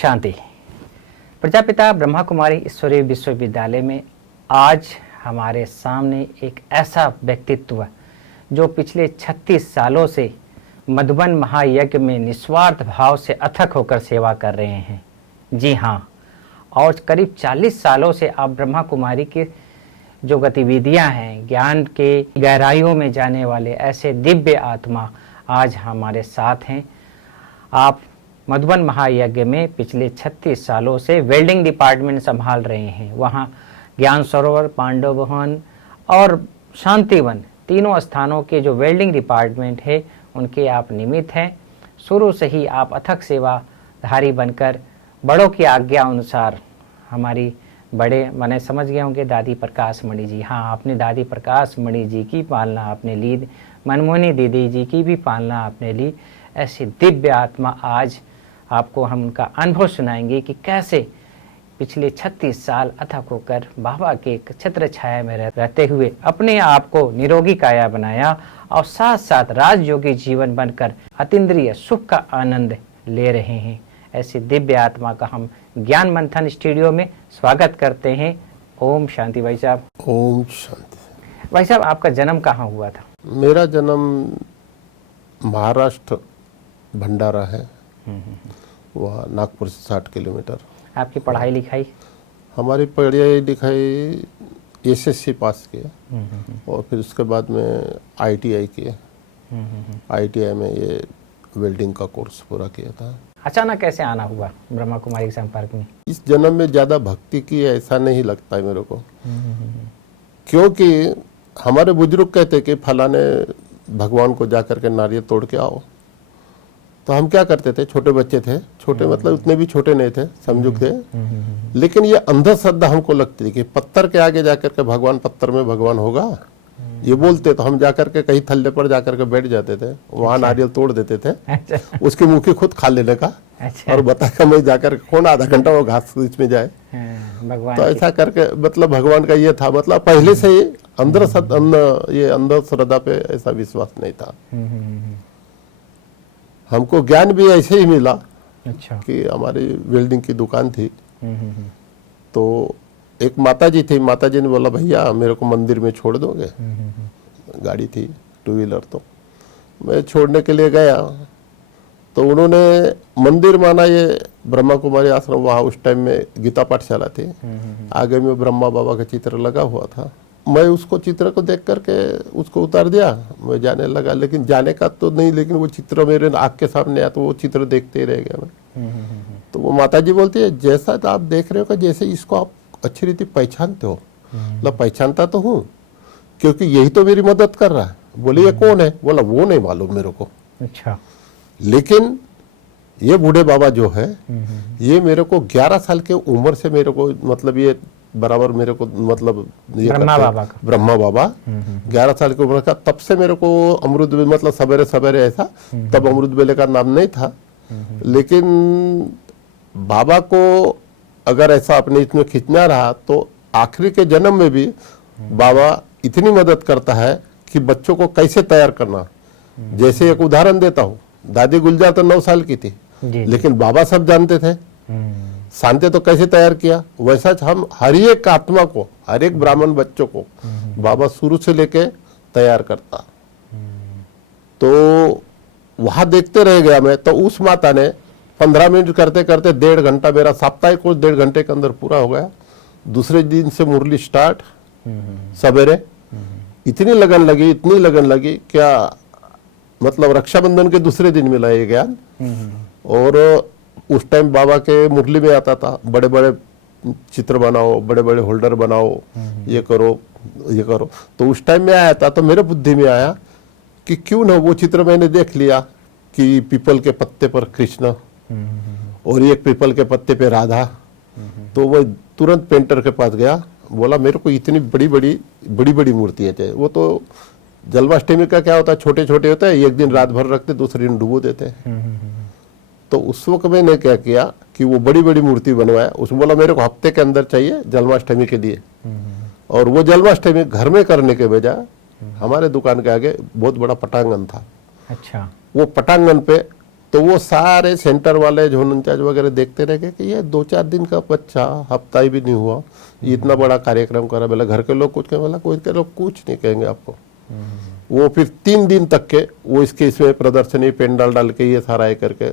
शांति। प्रजापिता ब्रह्मा कुमारी ईश्वरीय विश्वविद्यालय में आज हमारे सामने एक ऐसा व्यक्तित्व जो पिछले 36 सालों से मधुबन महायज्ञ में निस्वार्थ भाव से अथक होकर सेवा कर रहे हैं। जी हाँ, और करीब 40 सालों से आप ब्रह्मा कुमारी की जो गतिविधियां हैं, ज्ञान के गहराइयों में जाने वाले ऐसे दिव्य आत्मा आज हमारे साथ हैं। आप मधुबन महायज्ञ में पिछले 36 सालों से वेल्डिंग डिपार्टमेंट संभाल रहे हैं। वहाँ ज्ञान सरोवर, पांडव भवन और शांतिवन तीनों स्थानों के जो वेल्डिंग डिपार्टमेंट है उनके आप निमित्त हैं। शुरू से ही आप अथक सेवाधारी बनकर बड़ों की आज्ञा अनुसार हमारी बड़े मैंने समझ गए होंगे दादी प्रकाश मणि जी। हाँ, आपने दादी प्रकाश मणि जी की पालना आपने ली, मनमोहनी दीदी जी की भी पालना आपने ली। ऐसी दिव्य आत्मा आज आपको हम उनका अनुभव सुनाएंगे कि कैसे पिछले 36 साल अथक होकर बाबा के छत्र छाया में रहते हुए अपने आप को निरोगी काया बनाया और साथ साथ राजयोगी जीवन बनकर अतीन्द्रिय सुख का आनंद ले रहे हैं। ऐसी दिव्य आत्मा का हम ज्ञान मंथन स्टूडियो में स्वागत करते हैं। ओम शांति। भाई साहब, ओम शांति। भाई साहब, आपका जन्म कहाँ हुआ था? मेरा जन्म महाराष्ट्र भंडारा है, वहाँ नागपुर से 60 किलोमीटर। आपकी पढ़ाई लिखाई? हमारी पढ़ाई लिखाई एसएससी पास किया और फिर उसके बाद में आईटीआई किया। आईटीआई में ये वेल्डिंग का कोर्स पूरा किया था। अचानक कैसे आना हुआ ब्रह्मा कुमारी के संपर्क में? इस जन्म में ज़्यादा भक्ति की है ऐसा नहीं लगता है मेरे को, क्योंकि हमारे बुजुर्ग कहते कि फलाने भगवान को जा करके नारियल तोड़ के आओ। तो हम क्या करते थे, छोटे बच्चे थे, छोटे मतलब उतने भी छोटे नहीं थे, समझुक थे, लेकिन ये अंधश्रद्धा हमको लगती थी कि पत्थर के आगे जाकर के भगवान, पत्थर में भगवान होगा ये बोलते। तो हम जाकर के कहीं थल्ले पर जाकर के बैठ जाते थे, वहाँ नारियल तोड़ देते थे। उसकी मुखी खुद खा लेने का और बताया मैं जाकर कौन आधा घंटा वो घास में जाए। तो ऐसा करके मतलब भगवान का ये था, मतलब पहले से ही अंधश्रद्धा पे ऐसा विश्वास नहीं था। हमको ज्ञान भी ऐसे ही मिला। अच्छा। कि हमारी वेल्डिंग की दुकान थी, तो एक माताजी थी, माताजी ने बोला भैया मेरे को मंदिर में छोड़ दोगे? गाड़ी थी 2 व्हीलर, तो मैं छोड़ने के लिए गया। तो उन्होंने मंदिर माना ये ब्रह्मा कुमारी आश्रम, वहाँ उस टाइम में गीता पाठशाला थी, आगे में ब्रह्मा बाबा का चित्र लगा हुआ था। मैं उसको चित्र को देख करके उसको उतार दिया, मैं जाने लगा, लेकिन जाने का तो नहीं, लेकिन वो चित्र मेरे आँख के सामने आया तो वो चित्र देखते ही रह गया मैं। तो वो माताजी बोलती है जैसा तो आप देख रहे हो कि जैसे इसको आप अच्छी रीति पहचानते हो। मतलब पहचानता तो हूँ, क्योंकि यही तो मेरी मदद कर रहा है। बोले ये कौन है? बोला वो नहीं मालूम मेरे को। अच्छा। लेकिन ये बूढ़े बाबा जो है ये मेरे को 11 साल के उम्र से मेरे को मतलब ये बराबर मेरे को मतलब ब्रह्मा बाबा 11 साल की उम्र का, तब से मेरे को अमृत मतलब सवेरे सवेरे ऐसा, तब अमृत बेले का नाम नहीं था, लेकिन बाबा को अगर ऐसा अपने इसमें खींचना रहा तो आखिरी के जन्म में भी बाबा इतनी मदद करता है कि बच्चों को कैसे तैयार करना। जैसे एक उदाहरण देता हूँ, दादी गुलजार तो 9 साल की थी, लेकिन बाबा सब जानते थे। शांति तो कैसे तैयार किया, वैसा हम हर एक आत्मा को, हर एक ब्राह्मण बच्चों को बाबा शुरू से लेके तैयार करता। तो वहां देखते रह गया मैं। तो उस माता ने 15 मिनट करते करते 1.5 घंटा, मेरा साप्ताहिक कोर्स 1.5 घंटे के अंदर पूरा हो गया। दूसरे दिन से मुरली स्टार्ट सवेरे। इतनी लगन लगी क्या, मतलब रक्षाबंधन के दूसरे दिन मिला ये ज्ञान। और उस टाइम बाबा के मुरली में आता था, बड़े बड़े चित्र बनाओ, बड़े बड़े होल्डर बनाओ, ये करो। तो उस टाइम में आया था, तो मेरे बुद्धि में आया कि क्यों ना वो चित्र मैंने देख लिया कि पीपल के पत्ते पर कृष्ण और एक पीपल के पत्ते पे राधा। तो वो तुरंत पेंटर के पास गया, बोला मेरे को इतनी बड़ी बड़ी मूर्तियां चाहिए। वो तो जन्माष्टमी का क्या होता है, छोटे छोटे होते हैं, एक दिन रात भर रखते, दूसरे दिन डुबो देते। तो उस वक्त मैंने क्या किया कि वो बड़ी बड़ी मूर्ति बनवाया। उसने बोला मेरे को हफ्ते के अंदर चाहिए जन्माष्टमी के लिए। और वो जन्माष्टमी घर में करने के बजाय हमारे दुकान के आगे बहुत बड़ा पटांगन था। अच्छा। वो पटांगन पे तो वो सारे सेंटर वाले जोन इंचार्ज वगैरह देखते रह गए कि ये 2-4 दिन का बच्चा, हफ्ता ही भी नहीं हुआ, ये इतना बड़ा कार्यक्रम करा। बोला घर के लोग कुछ कहें, बोला कोई के लोग कुछ नहीं कहेंगे आपको। वो फिर 3 दिन तक के वो इसमें प्रदर्शनी पेंडाल डाल के ये सारा ये करके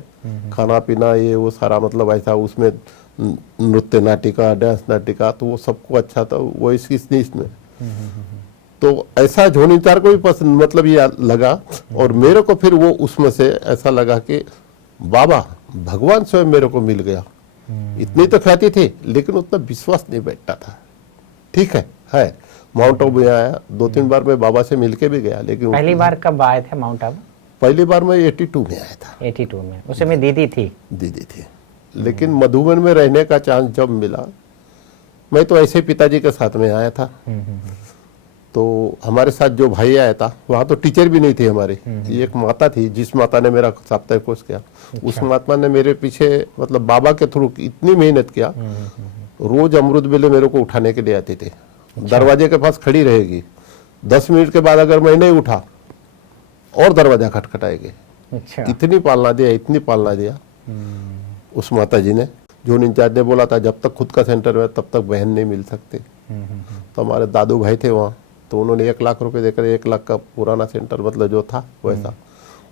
खाना पीना ये वो सारा, मतलब ऐसा उसमें नृत्य नाटिका, डांस नाटिका, तो वो सबको अच्छा था। वो इसमें तो ऐसा झोनीचार को भी पसंद, मतलब ये लगा। और मेरे को फिर वो उसमें से ऐसा लगा कि बाबा भगवान स्वयं मेरे को मिल गया। इतनी तो ख्याति थी लेकिन उतना विश्वास नहीं बैठता था। ठीक है माउंट आबू में आया, 2-3 बार मैं बाबा से मिलके भी गया। लेकिन पहली बार कब आए थे माउंट आबू? पहली बार मैं 82 में आया था। 82 में, उस समय दीदी थी। लेकिन मधुबन में रहने का चांस जब मिला, मैं तो ऐसे पिताजी के साथ में आया था। तो हमारे साथ जो भाई आया था, वहाँ तो टीचर भी नहीं थी हमारी। एक माता थी, जिस माता ने मेरा साप्ताहिक कोर्स किया। उस माता ने मेरे पीछे, मतलब बाबा के थ्रू इतनी मेहनत किया। रोज अमृत बेले मेरे को उठाने के लिए आती थी। दरवाजे के पास खड़ी रहेगी, 10 मिनट के बाद अगर मैं नहीं उठा और दरवाजा खटखटाएगी। अच्छा। इतनी पालना दिया उस माता जी ने। जोन इंचार्ज ने बोला था जब तक खुद का सेंटर है तब तक बहन नहीं मिल सकती। तो हमारे दादू भाई थे वहाँ, तो उन्होंने 1 लाख रुपए देकर 1 लाख का पुराना सेंटर, मतलब जो था वैसा,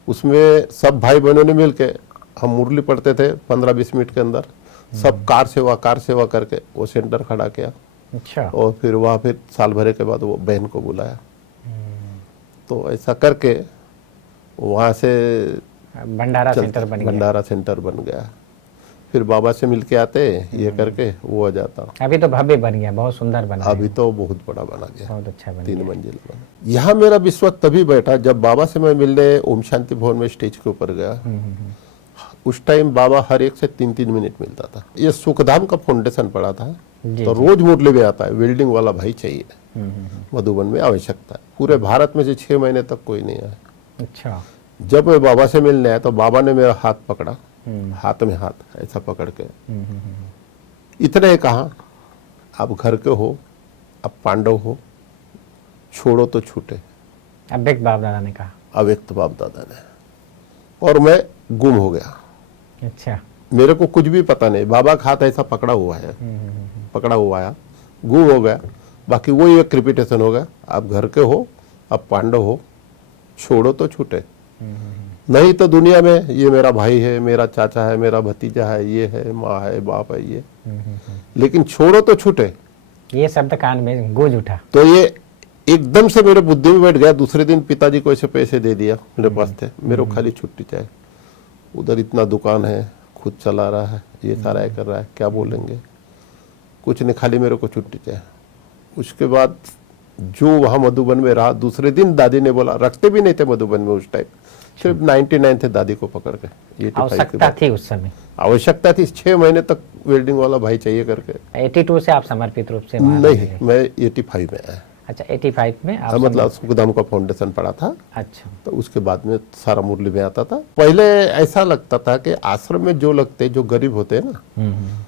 उसमें सब भाई बहनों ने मिलके, हम मुरली पढ़ते थे 15-20 मिनट के अंदर, सब कार सेवा करके वो सेंटर खड़ा किया। अच्छा। और फिर वहाँ फिर साल भरे के बाद वो बहन को बुलाया। तो ऐसा करके वहाँ से भंडारा सेंटर बन गया। फिर बाबा से मिलके आते, ये करके वो आ जाता। अभी तो भव्य बन गया, बहुत सुंदर बना। अभी तो बहुत बड़ा बना गया, बहुत अच्छा बना, 3 मंजिल बना। यहाँ मेरा विश्वास तभी बैठा जब बाबा से मैं मिलने ओम शांति भवन में स्टेज के ऊपर गया। उस टाइम बाबा हर एक से 3-3 मिनट मिलता था। ये सुखधाम का फाउंडेशन पड़ा था, तो रोज मुरली में आता है। वेल्डिंग वाला भाई चाहिए मधुबन में, आवश्यकता है। पूरे भारत में से 6 महीने तक कोई नहीं आया। अच्छा। जब मैं बाबा से मिलने आया तो बाबा ने मेरा हाथ पकड़ा, हाथ में हाथ ऐसा पकड़ के इतने ही कहा, आप घर के हो, आप पांडव हो, छोड़ो तो छूटे। अव्यक्त बाप दादा ने कहा। अव्यक्त बाप दादा ने। और मैं गुम हो गया। अच्छा। मेरे को कुछ भी पता नहीं, बाबा का हाथ ऐसा पकड़ा हुआ है, गुम हो गया। बाकी वही एक रिपीटेशन हो गया, आप घर के हो, आप पांडव हो, छोड़ो तो छूटे। नहीं तो दुनिया में ये मेरा भाई है, मेरा चाचा है, मेरा भतीजा है, ये है, माँ है, बाप है, ये, लेकिन छोड़ो तो छूटे। ये शब्द कान में गूंज उठा। तो ये एकदम से मेरे बुद्धि में बैठ गया। दूसरे दिन पिताजी को ऐसे पैसे दे दिया, मेरे पास थे, मेरे को खाली छुट्टी चाहिए। उधर इतना दुकान है, खुद चला रहा है, ये सारा ये कर रहा है, क्या बोलेंगे, कुछ नहीं, खाली मेरे को छुट्टी चाहिए। उसके बाद जो वहाँ मधुबन में रहा, दूसरे दिन दादी ने बोला, रखते भी नहीं थे मधुबन में उस टाइम, सिर्फ 99 थे दादी को पकड़ के। ये आवश्यकता थी उस समय, आवश्यकता थी। 6 महीने तक वेल्डिंग वाला भाई चाहिए करके। 82 से आप समर्पित रूप से? नहीं, मैं 85 में आया। अच्छा, 85 में आप मतलब सुखधाम का फाउंडेशन पड़ा था। अच्छा। तो उसके बाद में सारा मुरली में आता था। पहले ऐसा लगता था कि आश्रम में जो लगते, जो गरीब होते हैं ना,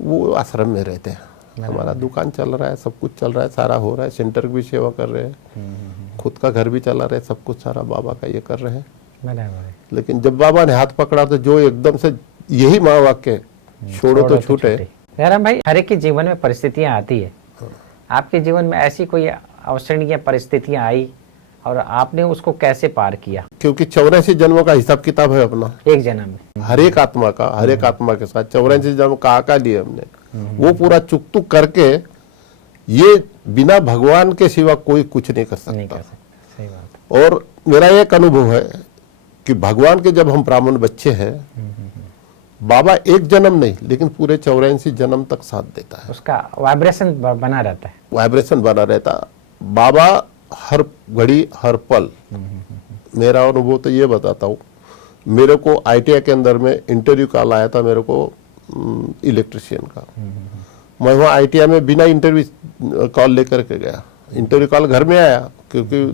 वो आश्रम में रहते हैं। हमारा दुकान चल रहा है, सब कुछ चल रहा है, सारा हो रहा है, सेंटर की भी सेवा कर रहे हैं, खुद का घर भी चला रहे हैं, सब कुछ सारा बाबा का ये कर रहे हैं। लेकिन जब बाबा ने हाथ पकड़ा तो जो एकदम से यही महावाक्य, छोड़ो तो छूटे। जयराम भाई, हर एक के जीवन में परिस्थितियां आती है। आपके जीवन में ऐसी कोई अवसरणीय परिस्थितियां आई और आपने उसको कैसे पार किया? क्योंकि 84 जन्मों का हिसाब किताब है अपना, एक जन्म में हर एक आत्मा के साथ 84 जन्म का लिए हमने, वो पूरा चुक करके, ये बिना भगवान के सिवा कोई कुछ नहीं कर सकता। सही बात। और मेरा एक अनुभव है कि भगवान के जब हम ब्राह्मण बच्चे हैं, बाबा एक जन्म नहीं लेकिन पूरे 84 जन्म तक साथ देता है। उसका वाइब्रेशन बना रहता है। वाइब्रेशन बना रहता। बाबा हर घड़ी हर पल, मेरा अनुभव तो ये बताता हूँ, मेरे को ITI के अंदर में इंटरव्यू कॉल आया था मेरे को इलेक्ट्रिशियन का। मैं वहाँ ITI में बिना इंटरव्यू कॉल लेकर के गया। इंटरव्यू कॉल घर में आया, क्योंकि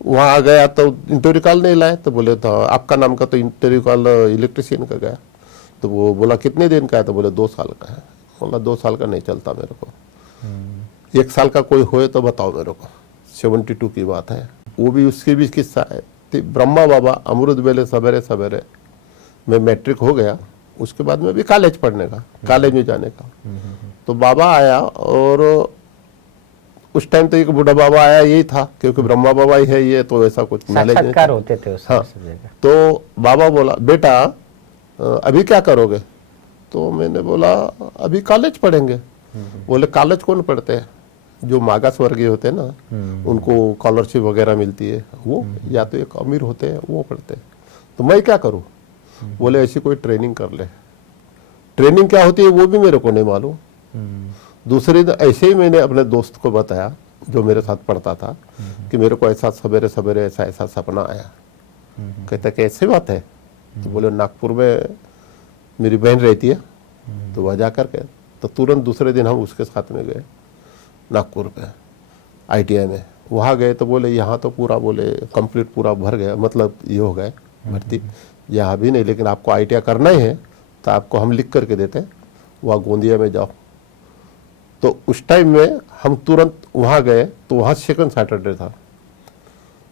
वहाँ गया तो इंटरव्यू कॉल नहीं लाए, तो बोले तो आपका नाम का तो इंटरव्यू कॉल इलेक्ट्रिशियन का गया। तो वो बोला कितने दिन का है, तो बोले 2 साल का है। बोला 2 साल का नहीं चलता मेरे को, 1 साल का कोई होए तो बताओ मेरे को। 72 की बात है, वो भी उसकी भी किस्सा है। ब्रह्मा बाबा अमृत बेले सवेरे सवेरे मैं मैट्रिक हो गया, उसके बाद में भी कॉलेज पढ़ने का, कॉलेज में जाने का। तो बाबा आया, और उस टाइम तो एक बूढ़ा बाबा आया यही था, क्योंकि ब्रह्मा बाबा ही है ये, तो ऐसा कुछ नॉलेज नहीं साक्षात्कार था। होते थे उस हाँ, सब जगह। तो बाबा बोला बेटा अभी क्या करोगे? तो मैंने बोला अभी कॉलेज पढ़ेंगे। बोले कॉलेज कौन पढ़ते हैं? जो मागास वर्गीय होते हैं ना, उनको स्कॉलरशिप वगैरह मिलती है वो, या तो एक अमीर होते हैं वो पढ़ते हैं। तो मैं क्या करूं? बोले ऐसी कोई ट्रेनिंग कर ले। ट्रेनिंग क्या होती है वो भी मेरे को नहीं मालूम। दूसरे दिन ऐसे ही मैंने अपने दोस्त को बताया, जो मेरे साथ पढ़ता था, कि मेरे को ऐसा सवेरे सवेरे ऐसा ऐसा सपना आया। कहता कि ऐसी बात है? तो बोले नागपुर में मेरी बहन रहती है, तो वह जा कर के, तो तुरंत दूसरे दिन हम उसके साथ में गए नागपुर पे ITI में। वहाँ गए तो बोले यहाँ तो पूरा, बोले कंप्लीट पूरा भर गया, मतलब ये हो गए भर्ती, यहाँ भी नहीं, लेकिन आपको ITI करना ही है तो आपको हम लिख करके देते हैं, वहाँ गोंदिया में जाओ। तो उस टाइम में हम तुरंत वहाँ गए, तो वहाँ सेकंड सैटरडे था।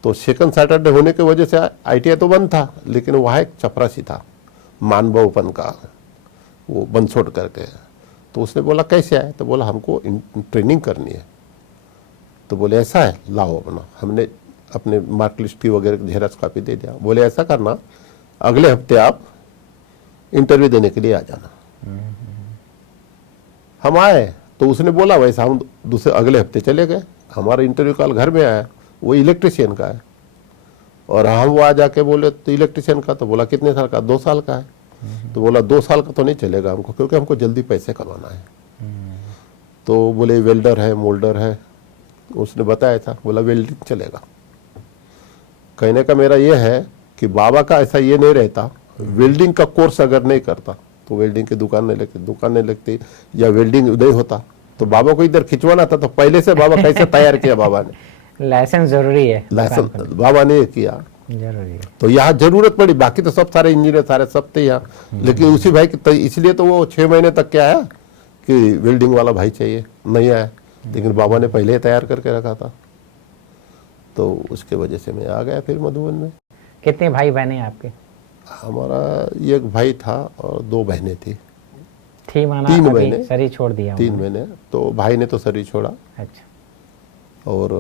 तो सेकंड सैटरडे होने की वजह से ITI तो बंद था, लेकिन वहाँ एक चपरासी था मानभवपन का, वो बंद छोड़ करके। तो उसने बोला कैसे आए? तो बोला हमको ट्रेनिंग करनी है। तो बोले ऐसा है, लाओ अपना। हमने अपने मार्क लिस्ट की वगैरह जेरॉक्स कॉपी दे दिया। बोले ऐसा करना, अगले हफ्ते आप इंटरव्यू देने के लिए आ जाना। हम आए, तो उसने बोला वैसा हम दूसरे अगले हफ्ते चले गए। हमारा इंटरव्यू कॉल घर में आया, वो इलेक्ट्रिशियन का है, और हम वहाँ जाके बोले तो इलेक्ट्रिशियन का, तो बोला कितने साल का? 2 साल का है। तो बोला 2 साल का तो नहीं चलेगा हमको, क्योंकि हमको जल्दी पैसे कमाना है। तो बोले वेल्डर है, मोल्डर है, उसने बताया था। बोला वेल्डिंग चलेगा। कहने का मेरा ये है कि बाबा का ऐसा ये नहीं रहता, वेल्डिंग का कोर्स अगर नहीं करता तो वेल्डिंग की दुकान नहीं लगती, या वेल्डिंग नहीं होता, तो बाबा को इधर खिंचवाना था। तो पहले से बाबा कैसे तैयार किया बाबा ने? लाइसेंस जरूरी है, लाइसेंस बाबा ने किया, जरूरी है। तो यहाँ जरूरत पड़ी। बाकी तो सब सारे इंजीनियर सारे सब थे यहाँ, लेकिन उसी भाई की इसलिए तो वो 6 महीने तक क्या आया कि वेल्डिंग वाला भाई चाहिए, नहीं आया। लेकिन बाबा ने पहले ही तैयार करके रखा था, तो उसके वजह से मैं आ गया फिर मधुबन में। कितने भाई बहने हैं आपके? हमारा एक भाई था और 2 बहनें थी। थी माना 3 अभी महीने शरीर छोड़ दिया 3 उन्होंने। महीने। तो भाई ने तो शरीर छोड़ा, अच्छा। और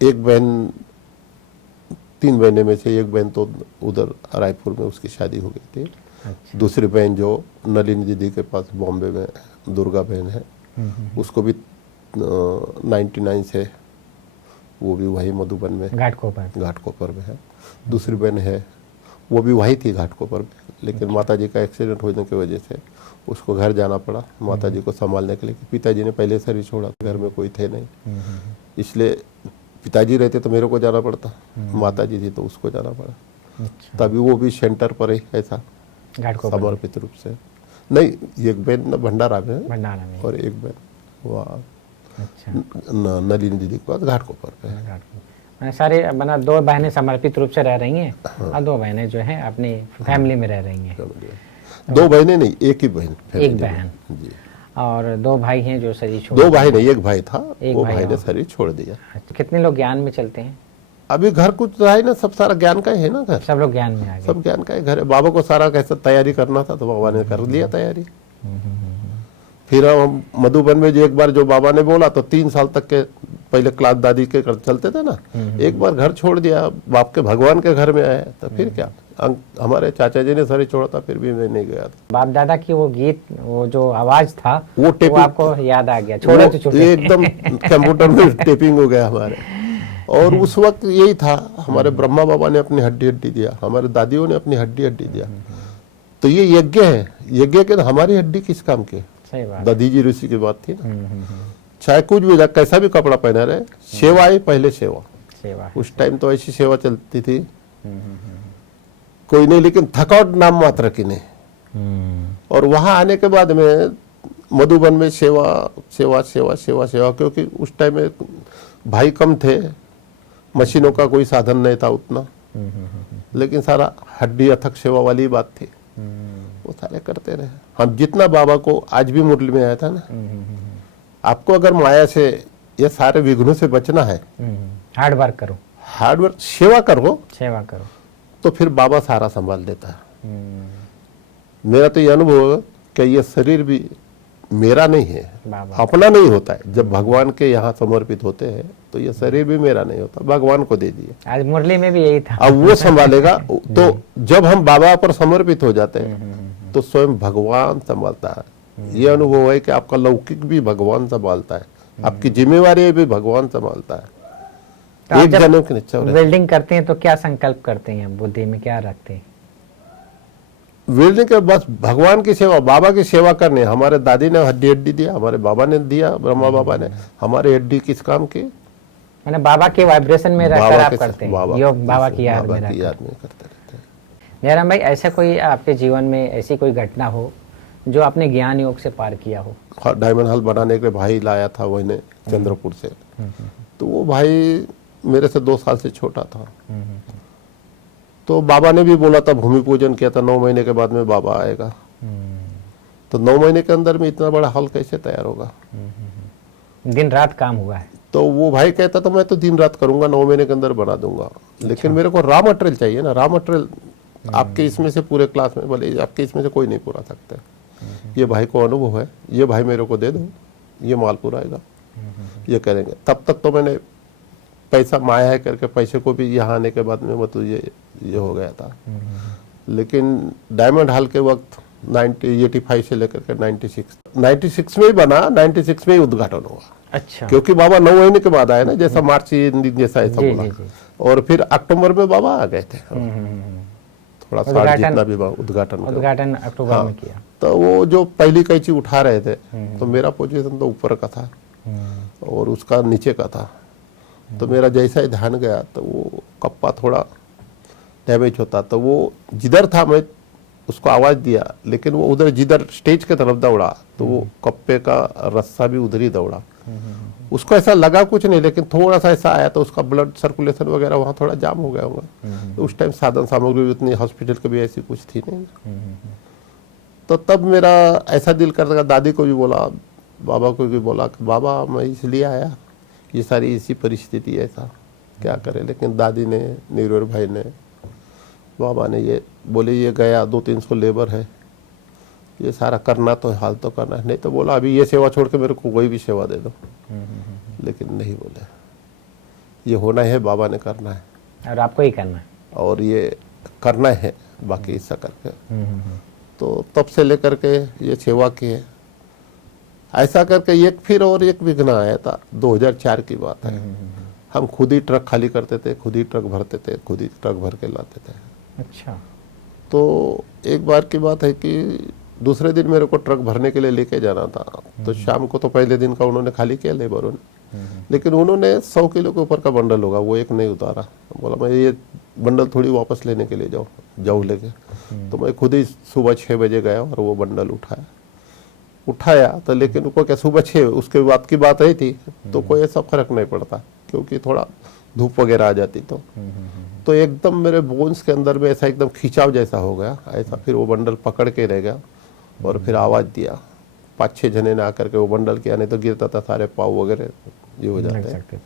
एक बहन, 3 बहनें में से एक बहन तो उधर रायपुर में उसकी शादी हो गई थी। अच्छा। दूसरी बहन जो नलिनी दीदी के पास बॉम्बे में दुर्गा बहन है, उसको भी 99 से, वो भी वही मधुबन में घाटकोपर में है। दूसरी बहन है, वो भी वही थी घाटकोपर में, लेकिन माताजी का एक्सीडेंट होने की वजह से उसको घर जाना पड़ा माताजी को संभालने के लिए। पिताजी ने पहले से ही छोड़ा, घर में कोई थे नहीं, इसलिए पिताजी रहते तो मेरे को जाना पड़ता, माताजी थी तो उसको जाना पड़ा। अच्छा। तभी वो भी सेंटर पर ही ऐसा समर्पित रूप से। नहीं, एक बहन भंडारा में है, और एक बहन वहाँ नलिनी दीदी के पास घाटकोपर पे है। सारे बना 2 बहनें समर्पित रूप से रह रही हैं, और 2 बहनें जो हैं अपनी फैमिली में रह रही हैं। 2 बहनें नहीं, एक ही बहन। एक बहन जी। और 2 भाई हैं जो शरीर छोड़ 2 भाई नहीं, एक भाई था, वो भाई भाई ने शरीर छोड़ दिया। अच्छा। कितने लोग ज्ञान में चलते हैं? अभी घर कुछ रहा है ना, सब सारा ज्ञान का ही है ना घर, सब लोग ज्ञान में आ गए। सब ज्ञान का ही घर है। बाबा को सारा कैसे तैयारी करना था, तो बाबा ने कर लिया तैयारी। फिर हम मधुबन में जो एक बार जो बाबा ने बोला, तो 3 साल तक के पहले क्लास दादी के चलते थे ना, एक बार घर छोड़ दिया, बाप के भगवान के घर में आया, तो फिर क्या, हमारे चाचा जी ने शरीर छोड़ा था, फिर भी मैं नहीं गया था। बाप दादा की वो गीत, वो जो आवाज था, वो आपको याद आ गया? छोड़े तो छूटे। एकदम कंप्यूटर में टेपिंग हो गया हमारे। और उस वक्त यही था, हमारे ब्रह्मा बाबा ने अपनी हड्डी दिया, हमारे दादियों ने अपनी हड्डी दिया। तो ये यज्ञ है, यज्ञ के हमारी हड्डी किस काम की? सही बात। दादी जी ऋषि की बात थी ना। चाहे कुछ भी, कैसा भी कपड़ा पहना रहे, सेवा ही पहले सेवा। उस टाइम तो ऐसी सेवा चलती थी, कोई नहीं, लेकिन थकावट नाम मात्र की नहीं। और वहां आने के बाद में मधुबन में सेवा, क्योंकि उस टाइम में भाई कम थे, मशीनों का कोई साधन नहीं था उतना, लेकिन सारा हड्डी अथक सेवा वाली बात थी, वो सारे करते रहे। हम जितना बाबा को आज भी मुरली में आया था ना, आपको अगर माया से ये सारे विघ्नों से बचना है, हार्ड वर्क करो, सेवा करो, तो फिर बाबा सारा संभाल देता है। मेरा तो ये अनुभव है कि ये शरीर भी मेरा नहीं है, बाबा अपना नहीं होता है। जब भगवान के यहाँ समर्पित होते हैं तो ये शरीर भी मेरा नहीं होता, भगवान को दे दिए। आज मुरली में भी यही था। अब वो संभालेगा। तो जब हम बाबा पर समर्पित हो जाते हैं तो स्वयं भगवान संभालता है। ये अनुभव है कि आपका लौकिक भी भगवान संभालता है, आपकी जिम्मेवारी भी भगवान संभालता है। तो आप एक जब जने के नीचे वेल्डिंग करते हैं तो क्या संकल्प करते हैं, बुद्धि में क्या रखते हैं? वेल्डिंग के बस भगवान की सेवा, बाबा की सेवा करनी। हमारे दादी ने हड्डी दिया, हमारे बाबा ने दिया, ब्रह्मा बाबा ने। हमारे हड्डी किस काम की? मैंने बाबा के वाइब्रेशन में रहकर बाबा आप के करते हैं, बाबा योग बाबा की याद बाबा में की रहकर। याद में करते रहते हैं। जयराम भाई, ऐसा कोई आपके जीवन में ऐसी कोई घटना हो जो आपने ज्ञान योग से पार किया हो? हाँ, डायमंड हॉल बनाने के लिए भाई लाया था वही चंद्रपुर से। तो वो भाई मेरे से 2 साल से छोटा था। तो बाबा ने भी बोला था, भूमि पूजन किया था, 9 महीने के बाद में बाबा आएगा। तो 9 महीने के अंदर में इतना बड़ा हॉल कैसे तैयार होगा? दिन रात काम हुआ है। तो वो भाई कहता था मैं तो दिन रात करूंगा, 9 महीने के अंदर बना दूंगा। लेकिन मेरे को रॉ मटेरियल चाहिए ना। रॉ मटेरियल आपके इसमें से पूरे क्लास में, भले आपके इसमें से कोई नहीं पूरा सकता। ये भाई को अनुभव है, ये भाई मेरे को दे दो, ये माल पूरा आएगा, ये करेंगे। तब तक तो मैंने पैसा माया है करके पैसे को भी यहाँ आने के बाद में मतलब ये हो गया था। लेकिन डायमंड हॉल के वक्त 1985 से लेकर के 96 में ही बना, 96 में ही उद्घाटन हुआ। अच्छा। क्योंकि बाबा 9 महीने के बाद आए ना, जैसा मार्च जैसा ऐसा जी, बोला। जी, जी। और फिर अक्टूबर में बाबा आ गए थे। थोड़ा सा जितना भी उद्घाटन अक्टूबर हाँ, में किया। तो वो जो पहली कैंची उठा रहे थे तो मेरा पोजीशन तो ऊपर का था और उसका नीचे का था। तो मेरा जैसा ही ध्यान गया तो वो कप्पा थोड़ा डैमेज होता, तो वो जिधर था मैं उसको आवाज दिया, लेकिन वो उधर जिधर स्टेज के तरफ दौड़ा तो वो कप्पे का रस्सा भी उधर ही दौड़ा। उसको ऐसा लगा कुछ नहीं, लेकिन थोड़ा सा ऐसा आया तो उसका ब्लड सर्कुलेशन वगैरह वहाँ थोड़ा जाम हो गया होगा। तो उस टाइम साधन सामग्री उतनी हॉस्पिटल की भी ऐसी कुछ थी नहीं। तो तब मेरा ऐसा दिल करता था, दादी को भी बोला, बाबा को भी बोला कि बाबा मैं इसलिए आया, ये सारी इसी परिस्थिति ऐसा क्या करे। लेकिन दादी ने, नीरोर भाई ने, बाबा ने ये बोले ये गया 200-300 लेबर है, ये सारा करना तो हाल तो करना है। नहीं तो बोला अभी ये सेवा छोड़ के मेरे को कोई भी सेवा दे दो। लेकिन नहीं बोले, ये होना है, बाबा ने करना है और आपको ही करना है और ये करना है बाकी ऐसा करके। तो तब से लेकर के ये सेवा की है। ऐसा करके एक फिर और एक विघ्न आया था, 2004 की बात है। हम खुद ही ट्रक खाली करते थे, खुद ही ट्रक भरते थे, खुद ही ट्रक भर के लाते थे। अच्छा। तो एक बार की बात है कि दूसरे दिन मेरे को ट्रक भरने के लिए लेके जाना था। तो शाम को तो पहले दिन का उन्होंने खाली किया लेबरों ने, लेकिन उन्होंने 100 किलो के ऊपर का बंडल होगा वो एक नहीं उतारा। बोला मैं ये बंडल थोड़ी वापस लेने के लिए जाऊँ लेके। तो मैं खुद ही सुबह 6 बजे गया और वो बंडल उठाया तो, लेकिन उनको क्या सुबह 6 उसके बाद की बात रही थी तो कोई ऐसा फर्क नहीं पड़ता, क्योंकि थोड़ा धूप वगैरह आ जाती तो एकदम मेरे बोन्स के अंदर में ऐसा एकदम खिंचाव जैसा हो गया ऐसा। फिर वो बंडल पकड़ के रह गया और फिर आवाज दिया। 5-6 जने ने आकर के वो बंडल किया, नहीं तो गिरता था, सारे पाव वगैरह ये हो जाते हैं।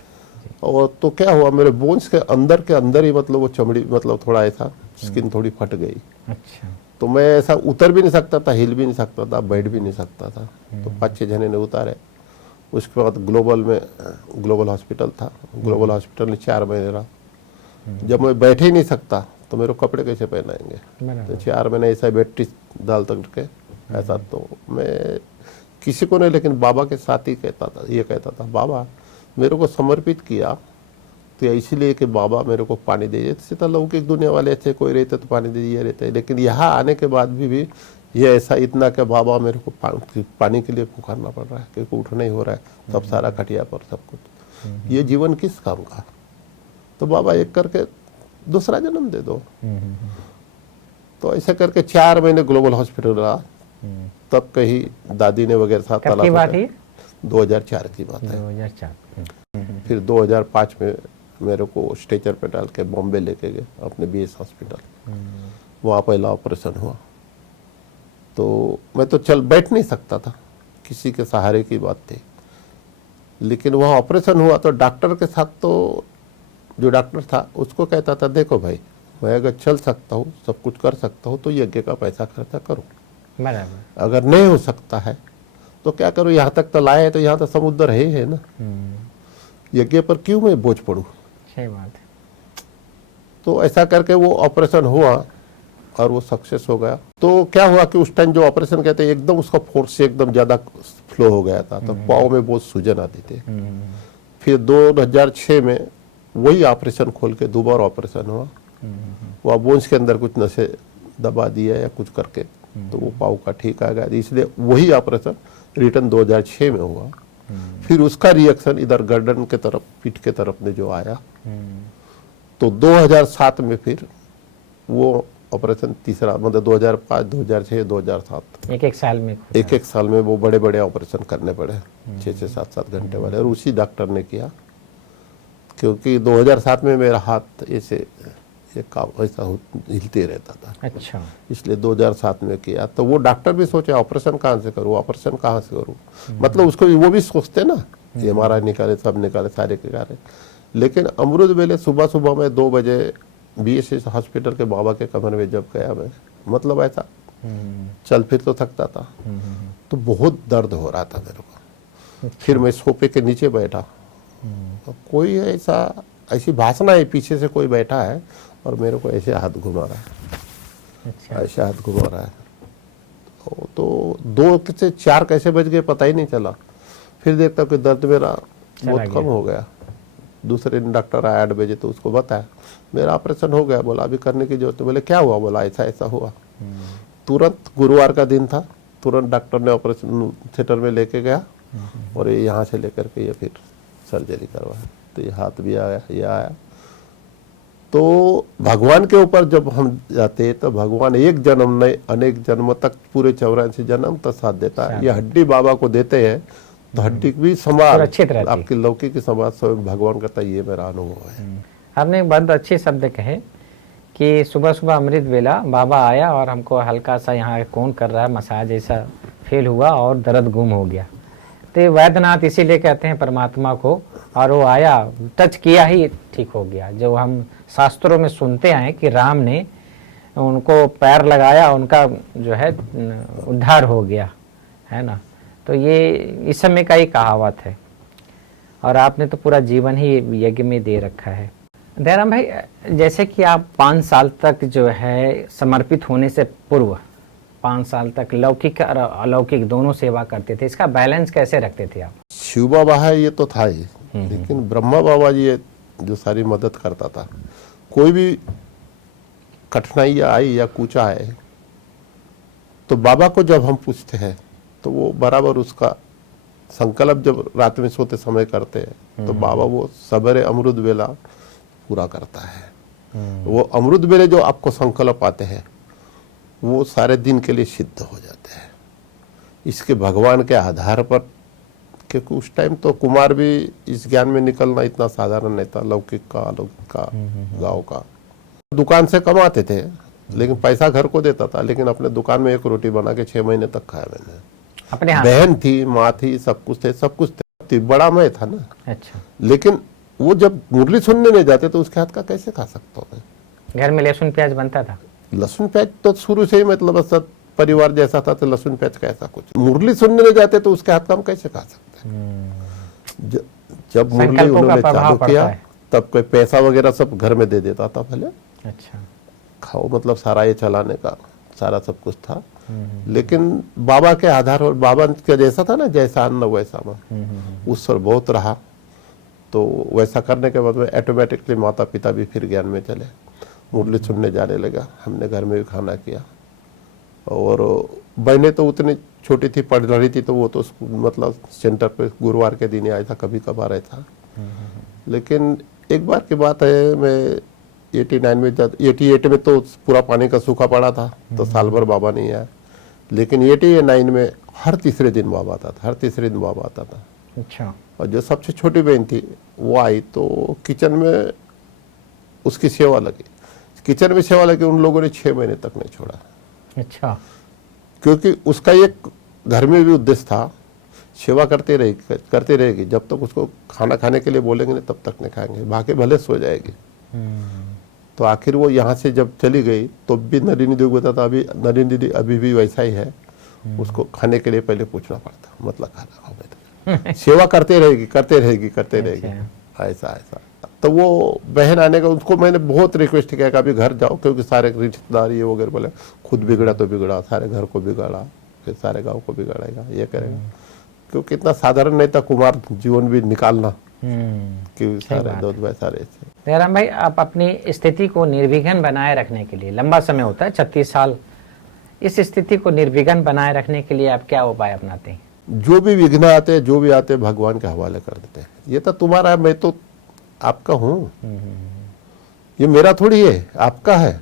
और तो क्या हुआ, मेरे बोन्स के अंदर ही मतलब वो चमड़ी मतलब थोड़ा ऐसा स्किन थोड़ी फट गई। अच्छा। तो मैं ऐसा उतर भी नहीं सकता था, हिल भी नहीं सकता था, बैठ भी नहीं सकता था। तो 5-6 जने ने उतारे। उसके बाद ग्लोबल हॉस्पिटल था, ग्लोबल हॉस्पिटल में 4 महीने रहा। जब मैं बैठ ही नहीं सकता तो मेरे कपड़े कैसे पहनाएंगे। तो 4 महीने ऐसा बेड डाल करके ऐसा। तो मैं किसी को नहीं, लेकिन बाबा के साथ ही कहता था बाबा मेरे को समर्पित किया तो इसीलिए कि बाबा मेरे को पानी दे। जैसे लौकिक दुनिया वाले थे, कोई रहते तो पानी दे दिए रहते, लेकिन यहाँ आने के बाद भी ये ऐसा इतना कि बाबा मेरे को पानी के लिए पुकारना पड़ रहा है, क्योंकि उठ नहीं हो रहा है, सब सारा खटिया पर सब कुछ। ये जीवन किस काम का? तो बाबा एक करके दूसरा जन्म दे दो। तो ऐसे करके 4 महीने ग्लोबल हॉस्पिटल रहा। तब कहीं दादी ने वगैरह साथ 2004 की बात है। 2004। फिर 2005 में मेरे को स्ट्रेचर पे डाल के बॉम्बे लेके गए अपने बीएस हॉस्पिटल। वहाँ पहला ऑपरेशन हुआ। तो मैं तो बैठ नहीं सकता था, किसी के सहारे की बात थी। लेकिन वहाँ ऑपरेशन हुआ तो डॉक्टर के साथ, तो जो डॉक्टर था उसको कहता था देखो भाई मैं अगर चल सकता हूँ, सब कुछ कर सकता हूँ, तो यज्ञ का पैसा खर्चा करूँ। बराबर। अगर नहीं हो सकता है तो क्या करूँ, यहाँ तक तो लाए, तो यहाँ तो समुद्र है ना, यज्ञ पर क्यों मैं बोझ पड़ूँ। सही बात है। तो ऐसा करके वो ऑपरेशन हुआ और वो सक्सेस हो गया। तो क्या हुआ कि उस टाइम जो ऑपरेशन कहते हैं, एकदम उसका फोर्स से एकदम ज़्यादा फ्लो हो गया था, तो पाँव में बहुत सूजन आती थी। फिर 2006 में वही ऑपरेशन खोल के दोबारा ऑपरेशन हुआ। वहाँ बोन्स के अंदर कुछ नशे दबा दिया या कुछ करके, तो वो पाँव का ठीक आ गया। इसलिए वही ऑपरेशन रिटर्न 2006 में हुआ। फिर उसका रिएक्शन इधर गर्दन के तरफ, पीठ के तरफ में जो आया, तो 2007 में फिर वो ऑपरेशन तीसरा, मतलब 2005, 2006, 2007, एक साल में एक साल में वो बड़े बड़े ऑपरेशन करने पड़े, 6-6, 7-7 घंटे वाले, और उसी डॉक्टर ने किया। क्योंकि 2007 में मेरा हाथ ऐसे ऐसा हिलते रहता था। अच्छा। इसलिए 2007 में किया। तो वो डॉक्टर भी सोचे ऑपरेशन कहाँ से करूँ, ऑपरेशन कहाँ से करूँ, मतलब उसको वो भी सोचते ना, MRI निकाले, सब निकाले, सारे निकाले। लेकिन अमरुद वेले सुबह सुबह में 2 बजे BSS हॉस्पिटल के बाबा के कमरे में जब गया मैं, मतलब ऐसा चल फिर तो सकता था, तो बहुत दर्द हो रहा था मेरे को। फिर मैं सोफे के नीचे बैठा, तो कोई ऐसी भाषण है, पीछे से कोई बैठा है और मेरे को ऐसे हाथ घुमा रहा है। अच्छा। ऐसे हाथ घुमा रहा है। तो 2 से 4 कैसे बज गए पता ही नहीं चला। फिर देखता कि दर्द मेरा बहुत कम हो गया। दूसरे दिन डॉक्टर आया 8 बजे, तो उसको बताया मेरा ऑपरेशन हो गया। बोला अभी करने की जरूरत है। बोले क्या हुआ? बोला ऐसा ऐसा हुआ। तुरंत गुरुवार का दिन था, तुरंत डॉक्टर ने ऑपरेशन थिएटर में लेके गया और ये यहाँ से लेकर के ये फिर सर्जरी करवाया। तो ये हाथ भी आया, ये आया। तो भगवान के ऊपर जब हम जाते हैं तो भगवान एक जन्म नहीं, अनेक जन्म तक, पूरे 84 जन्म तक साथ देता है। ये हड्डी बाबा को देते हैं तो हड्डी भी संभाल, आपकी लौकी की संभाल सब भगवान करता है। ये मेरा अनुभव है। आपने एक बहुत अच्छे शब्द कहे कि सुबह सुबह अमृत वेला बाबा आया और हमको हल्का सा यहाँ कौन कर रहा है मसाज ऐसा फील हुआ और दर्द गुम हो गया। तो वैद्यनाथ इसीलिए कहते हैं परमात्मा को, और वो आया, टच किया ही ठीक हो गया। जो हम शास्त्रों में सुनते आए कि राम ने उनको पैर लगाया, उनका जो है उद्धार हो गया, है ना। तो ये इस समय का ही कहावत है, और आपने तो पूरा जीवन ही यज्ञ में दे रखा है। दयाराम भाई, जैसे कि आप 5 साल तक जो है समर्पित होने से पूर्व 5 साल तक लौकिक और अलौकिक दोनों सेवा करते थे, इसका बैलेंस कैसे रखते थे आप? शिव बाबा है ये तो था ही, लेकिन ब्रह्मा बाबा जी जो सारी मदद करता था। कोई भी कठिनाई आई या कुछ आए तो बाबा को जब हम पूछते हैं तो वो बराबर उसका संकल्प जब रात में सोते समय करते हैं तो बाबा वो सवेरे अमृत वेला पूरा करता है। वो अमृत वेले जो आपको संकल्प आते हैं वो सारे दिन के लिए सिद्ध हो जाते हैं। इसके भगवान के आधार पर, क्योंकि उस टाइम तो कुमार भी इस ज्ञान में निकलना इतना साधारण नहीं था, लौकिक का, अलौकिक का, गाँव का। दुकान से कमाते थे लेकिन पैसा घर को देता था, लेकिन अपने दुकान में एक रोटी बना के 6 महीने तक खाया मैंने। अपने हाथ? बहन थी, माँ थी, सब कुछ थे, सब कुछ थी, बड़ा मैं था ना। अच्छा। लेकिन वो जब मुरली सुनने नहीं जाते तो उसके हाथ का कैसे खा सकता हूँ मैं? घर में लहसुन प्याज बनता था? लहसुन प्याज तो शुरू से ही मतलब सब परिवार जैसा था, तो लहसुन प्याज का ऐसा कुछ। मुरली सुनने नहीं जाते तो उसके हाथ का हम कैसे खा सकते हैं? जब मुरली उन्होंने चालू किया तब कोई पैसा वगैरह सब घर में दे देता था पहले। अच्छा। खाओ, मतलब सारा ये चलाने का सारा सब कुछ था। लेकिन बाबा के आधार पर, बाबा का जैसा था ना, जैसा अन्न वैसा मन, उस पर बहुत रहा। तो वैसा करने के बाद में ऑटोमेटिकली माता पिता भी फिर ज्ञान में चले, मुरली सुनने जाने लगा। हमने घर में भी खाना किया। और बहनें तो उतनी छोटी थी, पढ़ रही थी, तो वो तो मतलब सेंटर पे गुरुवार के दिन आया था, कभी कभार आया था। लेकिन एक बार की बात है, मैं 89 में 88 में तो पूरा पानी का सूखा पड़ा था, तो साल भर बाबा नहीं आया। लेकिन 89 में हर तीसरे दिन बाबा आता था, हर तीसरे दिन बाबा आता था। अच्छा। और जो सबसे छोटी बहन थी वो आई तो किचन में उसकी सेवा लगी, किचन में सेवा लगी। उन लोगों ने 6 महीने तक नहीं छोड़ा। अच्छा। क्योंकि उसका एक घर में भी उद्देश्य था, सेवा करते रहेगी जब तक उसको खाना खाने के लिए बोलेंगे नहीं तब तक नहीं खाएंगे, बाकी भले सो जाएगी। तो आखिर वो यहाँ से जब चली गई तो भी नरेंद्र दीदी को बताता, अभी नरेंद्र दीदी अभी भी वैसा ही है, उसको खाने के लिए पहले पूछना पड़ता, मतलब खाना खाओ बेटा, सेवा करते रहेगी करते रहेगी करते रहेगी, ऐसा ऐसा। तो वो बहन आने का उसको मैंने बहुत रिक्वेस्ट किया कि अभी घर जाओ, क्योंकि सारे रिश्तेदार ये वगैरह बोले खुद बिगड़ा तो बिगड़ा, सारे घर को बिगाड़ा, फिर सारे गांव को बिगाड़ेगा, ये करेगा, क्योंकि इतना साधारण नहीं था कुमार जीवन भी निकालना कि सारे दूध भाई सारे। दयाराम भाई, आप अपनी स्थिति को निर्विघ्न बनाए रखने के लिए, लंबा समय होता है 36 साल, इस स्थिति को निर्विघ्न बनाए रखने के लिए आप क्या उपाय अपनाते हैं? जो भी विघ्न आते हैं, जो भी आते हैं, भगवान के हवाले कर देते हैं। ये तो तुम्हारा है, मैं तो आपका हूँ, ये मेरा थोड़ी है, आपका है।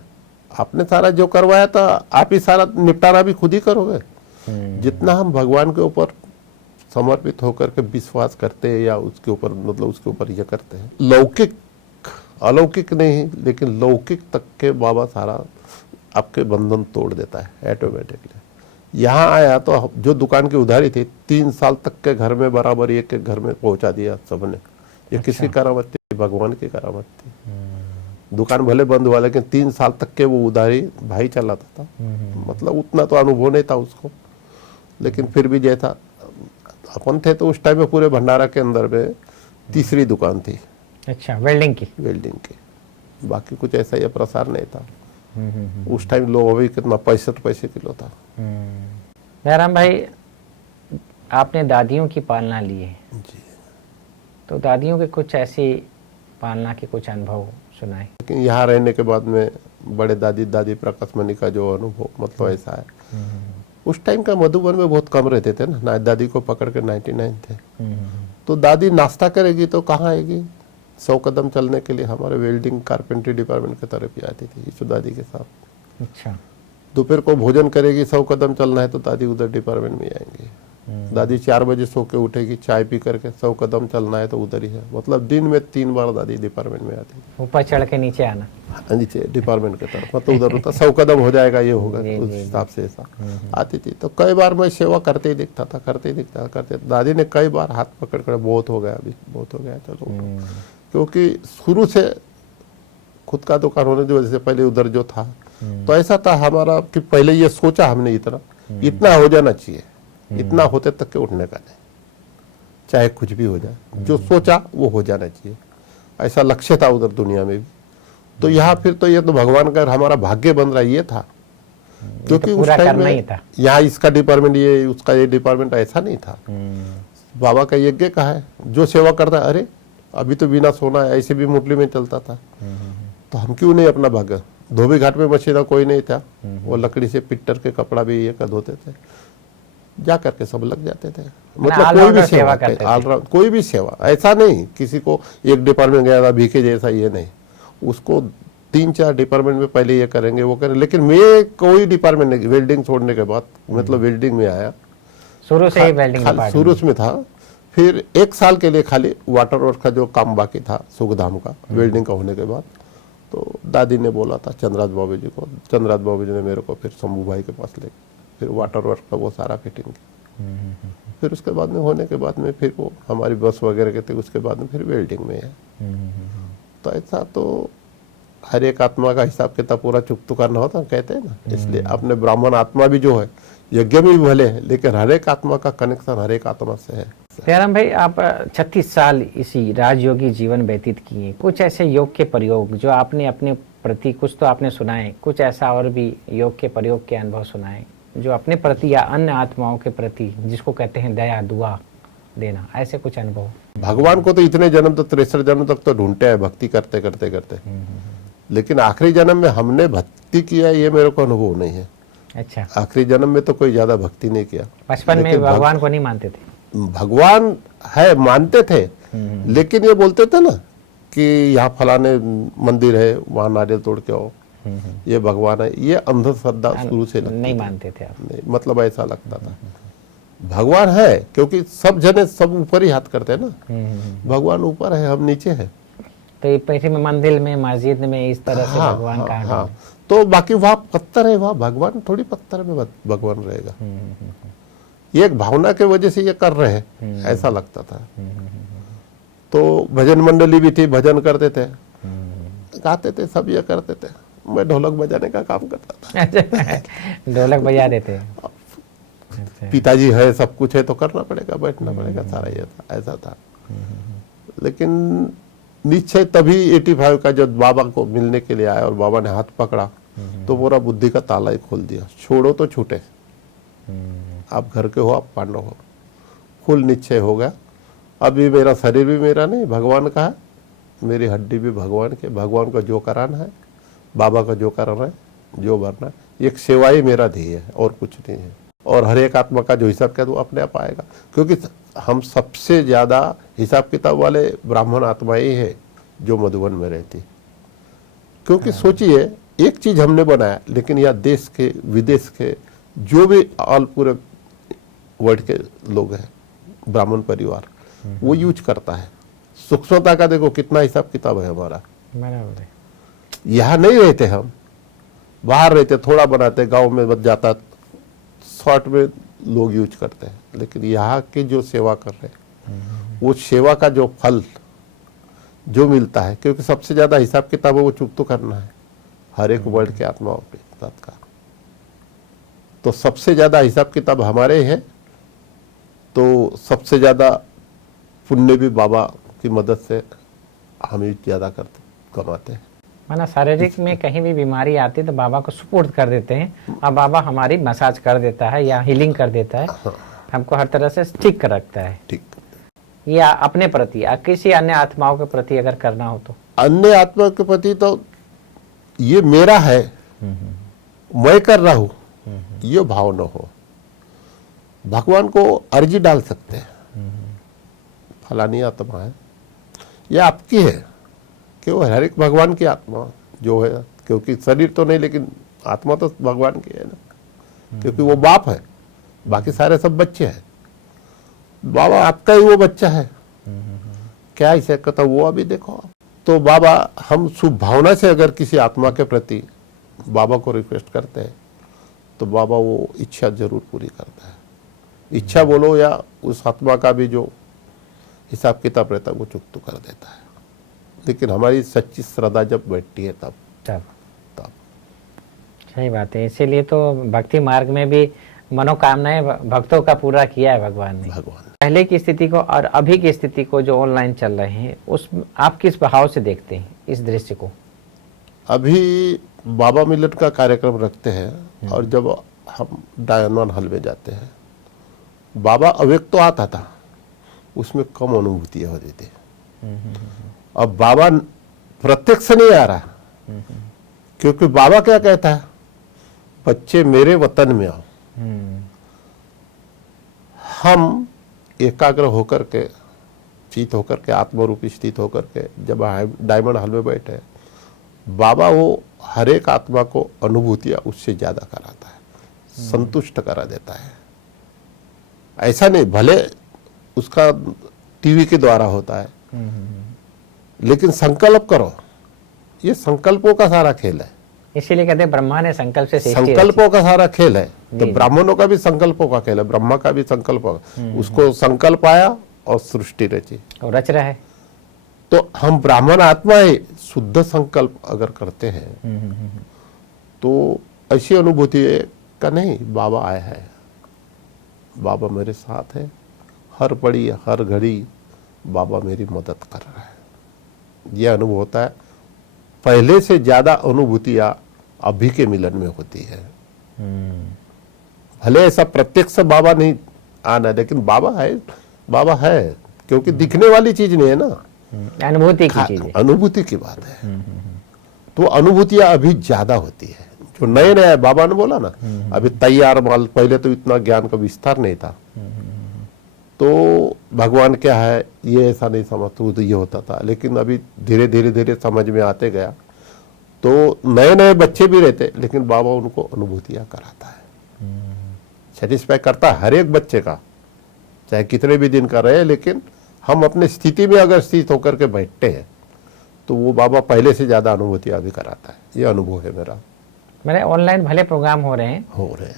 आपने सारा जो करवाया था, आप ही सारा निपटारा भी खुद ही करोगे। जितना हम भगवान के ऊपर समर्पित होकर के विश्वास करते हैं या उसके ऊपर मतलब उसके ऊपर ये करते हैं, लौकिक अलौकिक नहीं लेकिन लौकिक तक के बाबा सारा आपके बंधन तोड़ देता है ऑटोमेटिकली। यहाँ आया तो जो दुकान की उधारी थी 3 साल तक के घर में बराबर एक एक घर में पहुंचा दिया सबने। ये किसकी करामत थी? भगवान की करामत थी। दुकान भले बंद हुआ लेकिन 3 साल तक के वो उधारी भाई चलाता था। मतलब उतना तो अनुभव नहीं था उसको, लेकिन फिर भी जैसा अपन थे तो उस टाइम में पूरे भंडारा के अंदर में तीसरी दुकान थी। अच्छा, वेल्डिंग की? वेल्डिंग की, बाकी कुछ ऐसा ये प्रसार नहीं था। उस टाइम लोग अभी कितना 65 पैसे किलो था। दयाराम भाई, आपने दादियों की पालना ली है जी, तो दादियों के कुछ ऐसी पालना के कुछ अनुभव सुनाए। लेकिन यहाँ रहने के बाद में बड़े दादी दादी प्रकाश मणि का जो अनुभव मतलब ऐसा है, उस टाइम का मधुबन में बहुत कम रहते थे ना, दादी को पकड़ के 99 थे। तो दादी नाश्ता करेगी तो कहाँ आएगी? 100 कदम चलने के लिए हमारे वेल्डिंग कारपेंट्री डिपार्टमेंट की तरफ ही आती थी ईशु दादी के साथ। अच्छा। दोपहर को भोजन करेगी, 100 कदम चलना है तो दादी उधर डिपार्टमेंट में आएंगी। दादी 4 बजे सो के उठेगी, चाय पी करके 100 कदम चलना है तो उधर ही है। मतलब दिन में 3 बार दादी डिपार्टमेंट में आती थी। ऊपर चढ़ के नीचे आना, नीचे डिपार्टमेंट की तरफ, मतलब उधर होता 100 कदम हो जाएगा, ये होगा उस हिसाब से ऐसा आती थी। तो कई बार मैं सेवा करते ही दिखता था, करते ही दिखता करते। दादी ने कई बार हाथ पकड़ कर बहुत हो गया, अभी बहुत हो गया, चलो। क्योंकि शुरू से खुद का दुकान होने की वजह से पहले उधर जो था तो ऐसा था हमारा कि पहले ये सोचा हमने इतना हो जाना चाहिए, इतना होते तक के उठने का नहीं, चाहे कुछ भी हो जाए, जो सोचा वो हो जाना चाहिए, ऐसा लक्ष्य था उधर दुनिया में भी। तो यहाँ फिर तो ये तो भगवान का हमारा भाग्य बन रहा है, ये था। क्योंकि उस टाइम में यहाँ इसका डिपार्टमेंट ये उसका ये डिपार्टमेंट ऐसा नहीं था। बाबा का यज्ञ का है, जो सेवा करता है, अरे अभी तो बिना सोना ऐसे भी मुरली में चलता था, तो हम क्यों नहीं अपना भाग्य। धोबी घाट में मशीना कोई नहीं था, वो लकड़ी से पिट्टर के कपड़ा भी ये कर धोते थे, जा करके सब लग जाते थे। मतलब कोई भी सेवा करते थे, कोई भी सेवा, ऐसा नहीं किसी को एक डिपार्टमेंट गया था भीखे जैसा, ये नहीं। उसको 3-4 डिपार्टमेंट में पहले ये करेंगे वो करेंगे, लेकिन मैं कोई डिपार्टमेंट नहीं। वेल्डिंग छोड़ने के बाद मतलब वेल्डिंग में आया, शुरू से ही वेल्डिंग शुरू में था। फिर 1 साल के लिए खाली वाटर वर्क का जो काम बाकी था सुखधाम का, वेल्डिंग का होने के बाद, तो दादी ने बोला था चंद्रराज बाबू जी को, चंद्रराज बाबू जी ने मेरे को फिर शंभू भाई के पास ले, फिर वाटर वर्क का वो सारा फिटिंग की। फिर उसके बाद में होने के बाद में फिर वो हमारी बस वगैरह के थे, उसके बाद में फिर वेल्डिंग में है। तो ऐसा तो हर एक आत्मा का हिसाब किताब पूरा चुकतू करना होता कहते हैं ना, इसलिए अपने ब्राह्मण आत्मा भी जो है यज्ञ में भी भले है, लेकिन हर एक आत्मा का कनेक्शन हर एक आत्मा से है। दयाराम भाई, आप 36 साल इसी राजयोगी जीवन व्यतीत किए, कुछ ऐसे योग के प्रयोग जो आपने अपने प्रति, कुछ तो आपने सुनाए, कुछ ऐसा और भी योग के प्रयोग के अनुभव सुनाए जो अपने प्रति या अन्य आत्माओं के प्रति, जिसको कहते हैं दया दुआ देना, ऐसे कुछ अनुभव? भगवान को तो इतने जन्म तक 63 जन्म तक तो ढूंढते हैं भक्ति करते करते करते, लेकिन आखिरी जन्म में हमने भक्ति किया ये मेरे को अनुभव नहीं है। अच्छा, आखिरी जन्म में तो कोई ज्यादा भक्ति नहीं किया। बचपन में भगवान को नहीं मानते थे? भगवान है मानते थे, लेकिन ये बोलते थे ना कि यहाँ फलाने मंदिर है, वहां नारियल तोड़ के आओ, ये भगवान है, ये अंधश्रद्धा शुरू से नहीं मानते थे आप? नहीं, मतलब ऐसा लगता था भगवान है, क्योंकि सब जने सब ऊपर ही हाथ करते हैं ना, भगवान ऊपर है, हम नीचे है। तो ये पैसे में मंदिर में मस्जिद में इस तरह से भगवान का हाँ, तो बाकी वहाँ पत्थर है, वहाँ भगवान थोड़ी पत्थर में भगवान रहेगा। ये एक भावना के वजह से ये कर रहे हैं, ऐसा लगता था। तो भजन मंडली भी थी, भजन करते थे, गाते थे, सब ये करते थे। मैं ढोलक बजाने का काम करता था। अच्छा, ढोलक बजा देते हैं। अच्छा। पिताजी है, सब कुछ है तो करना पड़ेगा, बैठना पड़ेगा, सारा ये था, ऐसा था। लेकिन निश्चय तभी 85 का जब बाबा को मिलने के लिए आया और बाबा ने हाथ पकड़ा तो पूरा बुद्धि का ताला ही खोल दिया। छोड़ो तो छूटे, आप घर के हो, आप पांडव हो, फुल निश्चय हो गया। अभी मेरा शरीर भी मेरा नहीं, भगवान का है, मेरी हड्डी भी भगवान के, भगवान का जो कराना है, बाबा का जो कराना है, जो भरना है, एक सेवा ही मेरा ध्येय है और कुछ नहीं है। और हर एक आत्मा का जो हिसाब किताब वो अपने आप आएगा, क्योंकि हम सबसे ज्यादा हिसाब किताब वाले ब्राह्मण आत्मा ही है जो मधुबन में रहती। क्योंकि सोचिए, एक चीज हमने बनाया, लेकिन यह देश के विदेश के जो भी ऑल पूरे वर्ल्ड के लोग हैं, ब्राह्मण परिवार, वो यूज करता है। सूक्ष्मता का देखो कितना हिसाब किताब है हमारा। बराबर है। यहाँ नहीं रहते, हम बाहर रहते, थोड़ा बनाते, गांव में बच जाता, शॉर्ट में लोग यूज करते हैं। लेकिन यहाँ के जो सेवा कर रहे हैं, वो सेवा का जो फल जो मिलता है, क्योंकि सबसे ज्यादा हिसाब किताब है वो चुप तो करना है हर एक वर्ल्ड के आत्माओं के साथ का। तो सबसे ज्यादा हिसाब किताब हमारे है, तो सबसे ज्यादा पुण्य भी बाबा की मदद से हम ही ज्यादा करते कमाते हैं। माना शारीरिक में कहीं भी बीमारी आती है तो बाबा को सुपुर्द कर देते हैं और बाबा हमारी मसाज कर देता है या हीलिंग कर देता है, हमको हर तरह से ठीक कर रखता है। ठीक। या अपने प्रति या किसी अन्य आत्माओं के प्रति अगर करना हो तो? अन्य आत्मा के प्रति तो ये मेरा है, मैं कर रहा हूं, ये भाव न हो। भगवान को अर्जी डाल सकते हैं, फलानी आत्मा है, ये आपकी है, कि वो हर एक भगवान की आत्मा जो है, क्योंकि शरीर तो नहीं लेकिन आत्मा तो भगवान की है ना, क्योंकि वो बाप है, बाकी सारे सब बच्चे हैं। बाबा आपका ही वो बच्चा है, क्या इसे कहता वो अभी देखो। तो बाबा हम शुभ भावना से अगर किसी आत्मा के प्रति बाबा को रिक्वेस्ट करते हैं तो बाबा वो इच्छा जरूर पूरी करता है। इच्छा बोलो या उस आत्मा का भी जो हिसाब किताब रहता है वो चुकता कर देता है। लेकिन हमारी सच्ची श्रद्धा जब बैठती है तब तब तब सही बात है। इसीलिए तो भक्ति मार्ग में भी मनोकामनाएं भक्तों का पूरा किया है भगवान ने। भगवान पहले की स्थिति को और अभी की स्थिति को जो ऑनलाइन चल रहे हैं, उस आप किस भाव से देखते हैं इस दृश्य को? अभी बाबा मिलट का कार्यक्रम रखते हैं और जब हम डायमंड हॉल में जाते हैं, बाबा अव्यक्त तो आता था, उसमें कम अनुभूतियां होती थी। अब बाबा प्रत्यक्ष नहीं आ रहा, क्योंकि बाबा क्या कहता है, बच्चे मेरे वतन में आओ। हम एकाग्र होकर के, चित होकर के, आत्मरूपी स्थित होकर के जब डायमंड हॉल में बैठे, बाबा वो हर एक आत्मा को अनुभूतियां उससे ज्यादा कराता है, संतुष्ट करा देता है। ऐसा नहीं, भले उसका टीवी के द्वारा होता है, लेकिन संकल्प करो, ये संकल्पों का सारा खेल है। इसीलिए कहते हैं ब्रह्मा ने संकल्प से सृष्टि संकल्पों का सारा खेल है। तो ब्राह्मणों का भी संकल्पों का खेल है, ब्रह्मा का भी संकल्प होगा। उसको संकल्प आया और सृष्टि रची और रच रहा है। तो हम ब्राह्मण आत्मा है, शुद्ध संकल्प अगर करते हैं तो ऐसी अनुभूति का नहीं, बाबा आया है, बाबा मेरे साथ है, हर पड़ी हर घड़ी बाबा मेरी मदद कर रहा है, यह अनुभव होता है। पहले से ज्यादा अनुभूतियां अभी के मिलन में होती है। भले ऐसा प्रत्यक्ष बाबा नहीं आना, लेकिन बाबा है, क्योंकि दिखने वाली चीज नहीं है ना, अनुभूति की चीज है। अनुभूति की बात है। तो अनुभूतियां अभी ज्यादा होती है। जो नए नए बाबा ने बोला ना, अभी तैयार माल, पहले तो इतना ज्ञान का विस्तार नहीं था, तो भगवान क्या है ये ऐसा नहीं समझता, तो ये होता था। लेकिन अभी धीरे धीरे धीरे समझ में आते गया, तो नए नए बच्चे भी रहते, लेकिन बाबा उनको अनुभूतियां कराता है, सेटिस्फाई करता है हर एक बच्चे का, चाहे कितने भी दिन का रहे। लेकिन हम अपनी स्थिति में अगर स्थित होकर के बैठते हैं तो वो बाबा पहले से ज्यादा अनुभूतियां भी कराता है। ये अनुभव है मेरा। मेरे ऑनलाइन भले प्रोग्राम हो रहे हैं,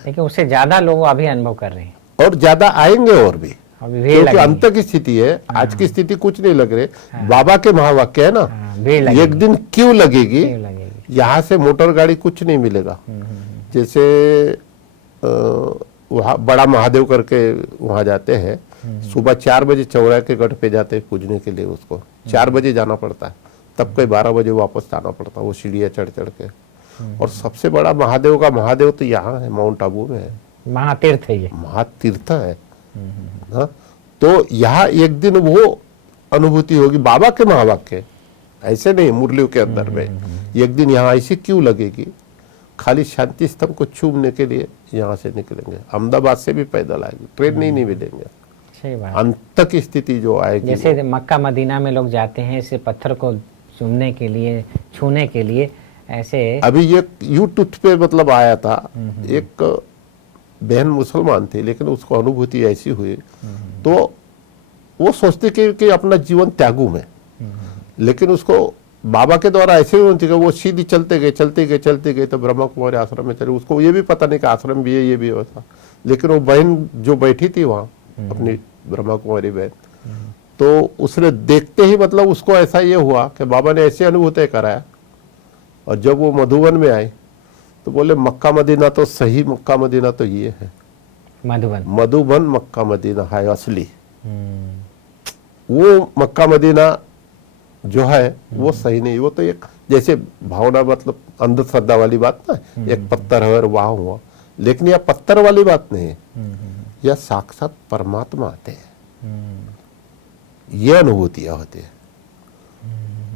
लेकिन उससे ज्यादा लोग अभी अनुभव कर रहे हैं और ज्यादा आएंगे और भी। अभी भीड़ क्योंकि लगेगी। अंत की स्थिति है, आज की स्थिति कुछ नहीं लग रही। बाबा के महावाक्य है ना, भीड़ लगेगी। एक दिन क्यों लगेगी, क्यों लगेगी। यहाँ से मोटर गाड़ी कुछ नहीं मिलेगा। जैसे वहाँ बड़ा महादेव करके वहाँ जाते हैं, सुबह 4 बजे चौराहे के गढ़ पे जाते हैं पूजने के लिए, उसको 4 बजे जाना पड़ता है, तब कई 12 बजे वापस आना पड़ता है, वो सीढ़ियाँ चढ़ चढ़ के। और सबसे बड़ा महादेव का महादेव तो यहाँ है, माउंट आबू में है, महातीर्थ है ये। महातीर्थ है ना। तो यहाँ एक दिन वो अनुभूति होगी बाबा के महावाक्य, ऐसे नहीं मुरलियों के अंदर में। एक दिन यहाँ ऐसी क्यों लगेगी, खाली शांति स्तंभ को चूमने के लिए यहाँ से निकलेंगे, अहमदाबाद से भी पैदल आएंगे, ट्रेन नहीं मिलेंगे। सही बात। अंत की स्थिति जो आएगी, जैसे मक्का मदीना में लोग जाते हैं इसे पत्थर को चूमने के लिए, छूने के लिए, ऐसे अभी ये यूट्यूब पे मतलब आया था, एक बहन मुसलमान थी लेकिन उसको अनुभूति ऐसी हुई, तो वो सोचती कि अपना जीवन त्यागू में, लेकिन उसको बाबा के द्वारा ऐसे ही थी कि वो सीधी चलते गए तो ब्रह्मा कुमारी आश्रम में चले। उसको ये भी पता नहीं कि आश्रम भी है, ये भी वैसा। लेकिन वो बहन जो बैठी थी वहाँ, अपनी ब्रह्मा कुमारी बहन, तो उसने देखते ही मतलब उसको ऐसा ये हुआ कि बाबा ने ऐसे अनुभूति कराया। और जब वो मधुबन में आई तो बोले मक्का मदीना तो सही, मक्का मदीना तो ये है, मधुबन मक्का मदीना है असली। वो मक्का मदीना जो है वो सही नहीं, वो तो एक जैसे भावना मतलब अंधश्रद्धा वाली बात ना, एक पत्थर है और वहां हुआ, लेकिन यह पत्थर वाली बात नहीं है, यह साक्षात परमात्मा आते हैं, ये अनुभूतियां होती है।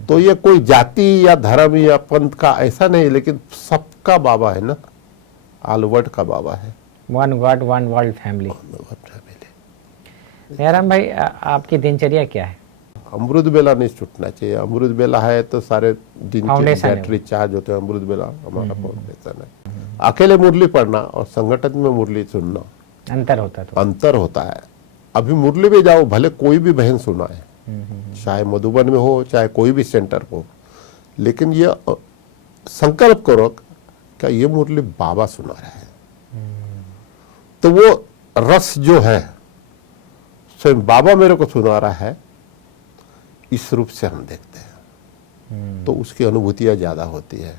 तो ये कोई जाति या धर्म या पंथ का ऐसा नहीं, लेकिन सबका बाबा है ना, ऑल वर्ल्ड का बाबा है। One God one world family. Jairam भाई, आपकी दिनचर्या क्या है? अमृत बेला नहीं छूटना चाहिए। अमृत बेला है तो सारे दिन की फाउंडेशन है बैटरी चार्ज होते हैं। अमृत बेला हमारा फाउंडेशन है। अकेले मुरली पढ़ना और संगठन में मुरली सुनना अंतर होता है। अंतर होता है। अभी मुरली में जाओ, भले कोई भी बहन सुना है, चाहे मधुबन में हो चाहे कोई भी सेंटर हो, लेकिन ये संकल्प करो क्या ये मुरली बाबा सुना रहे हैं, तो वो रस जो है स्वयं बाबा मेरे को सुना रहा है, इस रूप से हम देखते हैं, तो उसकी अनुभूतियां ज्यादा होती है।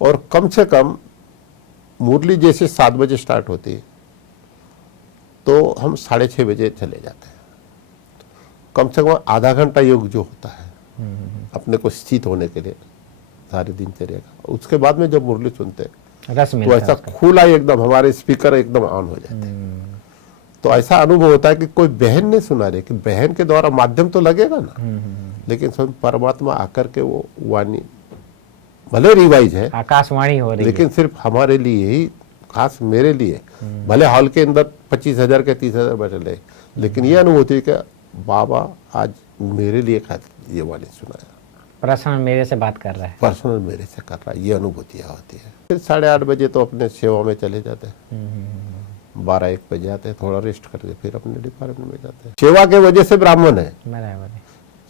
और कम से कम मुरली जैसे 7 बजे स्टार्ट होती है तो हम 6:30 बजे चले जाते हैं। कम से कम आधा घंटा योग जो होता है अपने को स्थित होने के लिए सारे दिनचर्या का। उसके बाद में जब मुरली सुनते हैं रस तो मिलता ऐसा है। खुला एकदम हमारे स्पीकर एकदम ऑन हो जाते हैं। तो ऐसा अनुभव होता है कि कोई बहन नहीं सुना रही, कि बहन के द्वारा माध्यम तो लगेगा ना, लेकिन स्वयं परमात्मा आकर के वो वाणी भले रिवाइज है, आकाशवाणी हो रही है। लेकिन सिर्फ हमारे लिए ही, खास मेरे लिए, भले हॉल के अंदर 25,000 के 30,000 बैठे रहे, लेकिन ये अनुभूति कि बाबा आज मेरे लिए ये वाणी सुनाया, पर्सनल मेरे से बात कर रहा है, पर्सनल मेरे से कर रहा है, ये अनुभूतियाँ होती है। फिर 8:30 बजे तो अपने सेवा में चले जाते हैं, 12-1 बजे आते हैं, थोड़ा रेस्ट करके फिर अपने डिपार्टमेंट में जाते हैं। सेवा के वजह से ब्राह्मण है, बराबर है।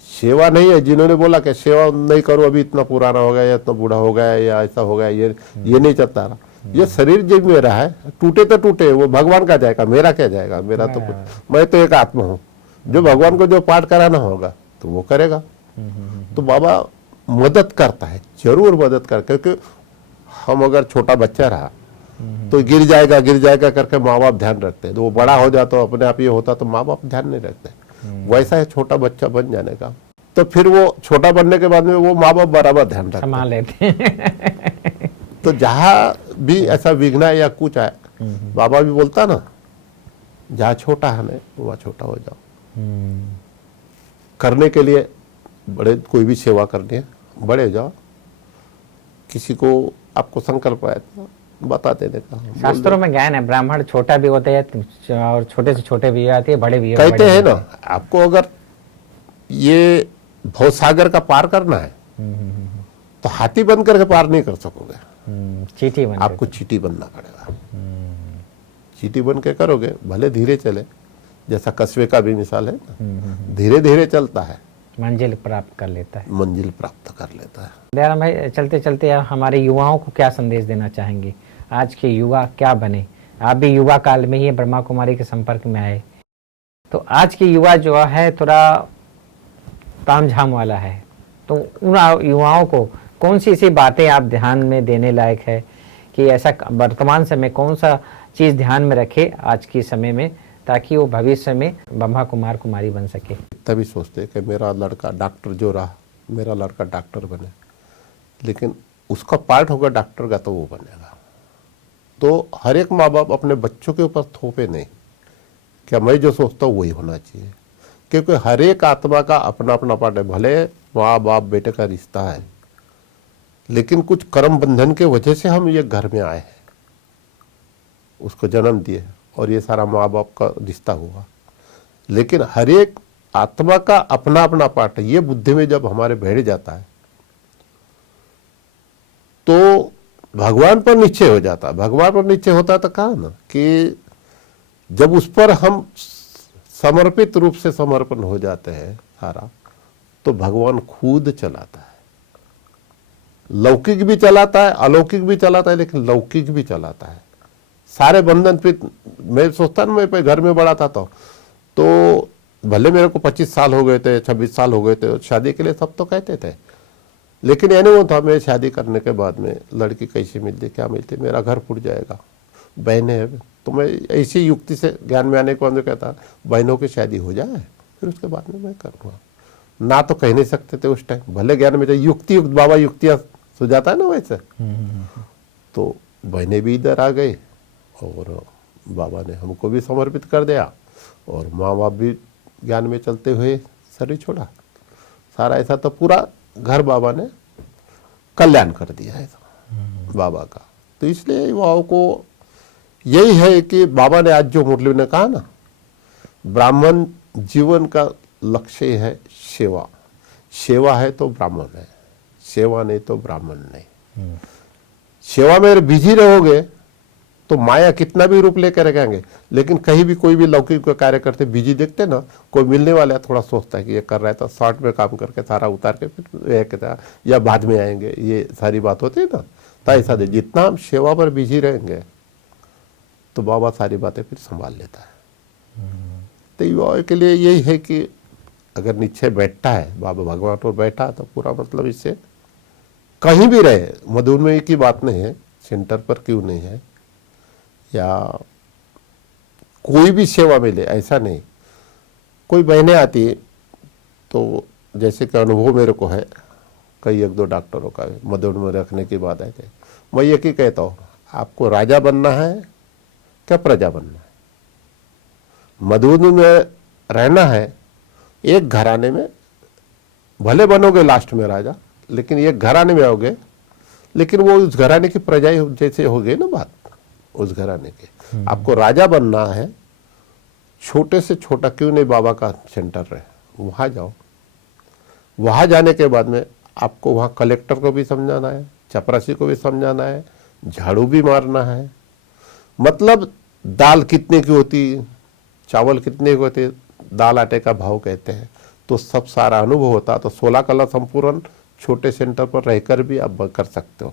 सेवा नहीं है। जिन्होंने बोला कि सेवा नहीं करो, अभी इतना पुराना हो गया या इतना बूढ़ा हो गया या ऐसा हो गया, ये नहीं चलता रहा। ये शरीर जब मेरा है, टूटे तो टूटे, वो भगवान का जाएगा, मेरा क्या जाएगा, मेरा तो कुछ, मैं तो एक आत्मा हूँ। जो भगवान को जो पाठ कराना होगा तो वो करेगा। तो बाबा मदद करता है, जरूर मदद कर, क्योंकि हम अगर छोटा बच्चा रहा तो गिर जाएगा करके माँ बाप ध्यान रखते हैं, तो वो बड़ा हो जाता तो अपने आप ये होता तो माँ बाप ध्यान नहीं रखते। वैसा है छोटा बच्चा बन जाने का, तो फिर वो छोटा बनने के बाद में वो माँ बाप बराबर ध्यान रखते संभाल लेते हैं। तो जहाँ भी ऐसा विघ्न है या कुछ है, बाबा भी बोलता ना, जहाँ छोटा है ना वहाँ छोटा हो जाओ। करने के लिए बड़े, कोई भी सेवा करनी है बड़े जाओ। किसी को आपको संकल्प आया तो बता देने का। शास्त्रों में ज्ञान है, ब्राह्मण छोटा भी होते हैं और छोटे से छोटे भी आते हैं, बड़े भी कहते हैं ना, आपको अगर ये भवसागर का पार करना है तो हाथी बन करके पार नहीं कर सकोगे, चीटी बन, आपको चीटी बनना पड़ेगा। चीटी बन के करोगे, भले धीरे चले, जैसा कस्बे का भी मिसाल है ना, धीरे धीरे चलता है, मंजिल प्राप्त कर लेता है, मंजिल प्राप्त कर लेता है। दयाराम भाई, चलते चलते हमारे युवाओं को क्या संदेश देना चाहेंगे? आज के युवा क्या बने? आप भी युवा काल में ही ब्रह्मा कुमारी के संपर्क में आए, तो आज के युवा जो है थोड़ा तामझाम वाला है, तो उन युवाओं को कौन सी ऐसी बातें आप ध्यान में देने लायक है कि ऐसा वर्तमान समय कौन सा चीज़ ध्यान में रखे आज के समय में, ताकि वो भविष्य में ब्रह्मा कुमार कुमारी बन सके? तभी सोचते कि मेरा लड़का डॉक्टर जो रहा, मेरा लड़का डॉक्टर बने, लेकिन उसका पार्ट होगा डॉक्टर का तो वो बनेगा। तो हर एक माँ बाप अपने बच्चों के ऊपर थोपे नहीं, क्या मैं जो सोचता हूँ वही होना चाहिए, क्योंकि हर एक आत्मा का अपना अपना पार्ट है। भले माँ बाप बेटे का रिश्ता है, लेकिन कुछ कर्म बंधन के वजह से हम ये घर में आए हैं, उसको जन्म दिए और ये सारा माँ बाप का रिश्ता हुआ। लेकिन हर एक आत्मा का अपना अपना पार्ट है। ये बुद्धि में जब हमारे बैठ जाता है तो भगवान पर निश्चय हो जाता है। भगवान पर निश्चय होता तो कहा ना कि जब उस पर हम समर्पित रूप से समर्पण हो जाते हैं सारा, तो भगवान खुद चलाता है। लौकिक भी चलाता है, अलौकिक भी चलाता है, लेकिन लौकिक भी चलाता है। सारे बंधन फिर मैं सोचता ना, मैं घर में बड़ा था तो भले मेरे को 25 साल हो गए थे, 26 साल हो गए थे, शादी के लिए सब तो कहते थे, लेकिन यानी वो था मैं शादी करने के बाद में लड़की कैसी मिलती, क्या मिलती, मेरा घर फूट जाएगा, बहनें हैं। तो मैं ऐसी युक्ति से ज्ञान में आने के बाद कहता बहनों की शादी हो जाए, फिर उसके बाद में मैं करूँगा। ना तो कह नहीं सकते थे उस टाइम, भले ज्ञान में युक्ति युक्त बाबा युक्तियाँ सुझाता है ना वैसे। तो बहनें भी इधर आ गई और बाबा ने हमको भी समर्पित कर दिया, और माँ बाप भी ज्ञान में चलते हुए शरीर छोड़ा। सारा ऐसा तो पूरा घर बाबा ने कल्याण कर दिया है बाबा का। तो इसलिए युवाओं को यही है कि बाबा ने आज जो मुरली ने कहा ना, ब्राह्मण जीवन का लक्ष्य है सेवा। सेवा है तो ब्राह्मण है, सेवा नहीं तो ब्राह्मण नहीं। सेवा में बिजी रहोगे तो माया कितना भी रूप लेकर रखेंगे, लेकिन कहीं भी कोई भी लौकिक कार्य करते बिजी देखते ना, कोई मिलने वाला थोड़ा सोचता है कि ये कर रहा है तो शॉर्ट में काम करके सारा उतार के फिर कहता या बाद में आएंगे, ये सारी बात होती है ना। तो ऐसा दे, जितना हम सेवा पर बिजी रहेंगे तो बाबा सारी बातें फिर संभाल लेता है। तो युवाओं के लिए यही है कि अगर नीचे बैठता है बाबा भगवान पर बैठा, तो पूरा मतलब इससे कहीं भी रहे, मधुमेह की बात नहीं है, सेंटर पर क्यों नहीं है, या कोई भी सेवा मिले ऐसा नहीं। कोई बहनें आती है तो जैसे कि अनुभव मेरे को है, कई एक दो डॉक्टरों का मधुबन में रखने की बात है, मैं ये ही कहता हूँ, आपको राजा बनना है क्या प्रजा बनना है? मधुबन में रहना है, एक घराने में भले बनोगे लास्ट में राजा, लेकिन एक घराने में आओगे, लेकिन वो उस घराने की प्रजा जैसे हो गई ना बात, उस घराने के। आपको राजा बनना है, छोटे से छोटा क्यों नहीं बाबा का सेंटर रहे, वहां जाओ। वहां जाने के बाद में आपको वहां कलेक्टर को भी समझाना है, चपरासी को भी समझाना है, झाड़ू भी मारना है, मतलब दाल कितने की होती, चावल कितने की होते, दाल आटे का भाव कहते हैं, तो सब सारा अनुभव होता। तो 16 कला संपूर्ण छोटे सेंटर पर रहकर भी आप कर सकते हो।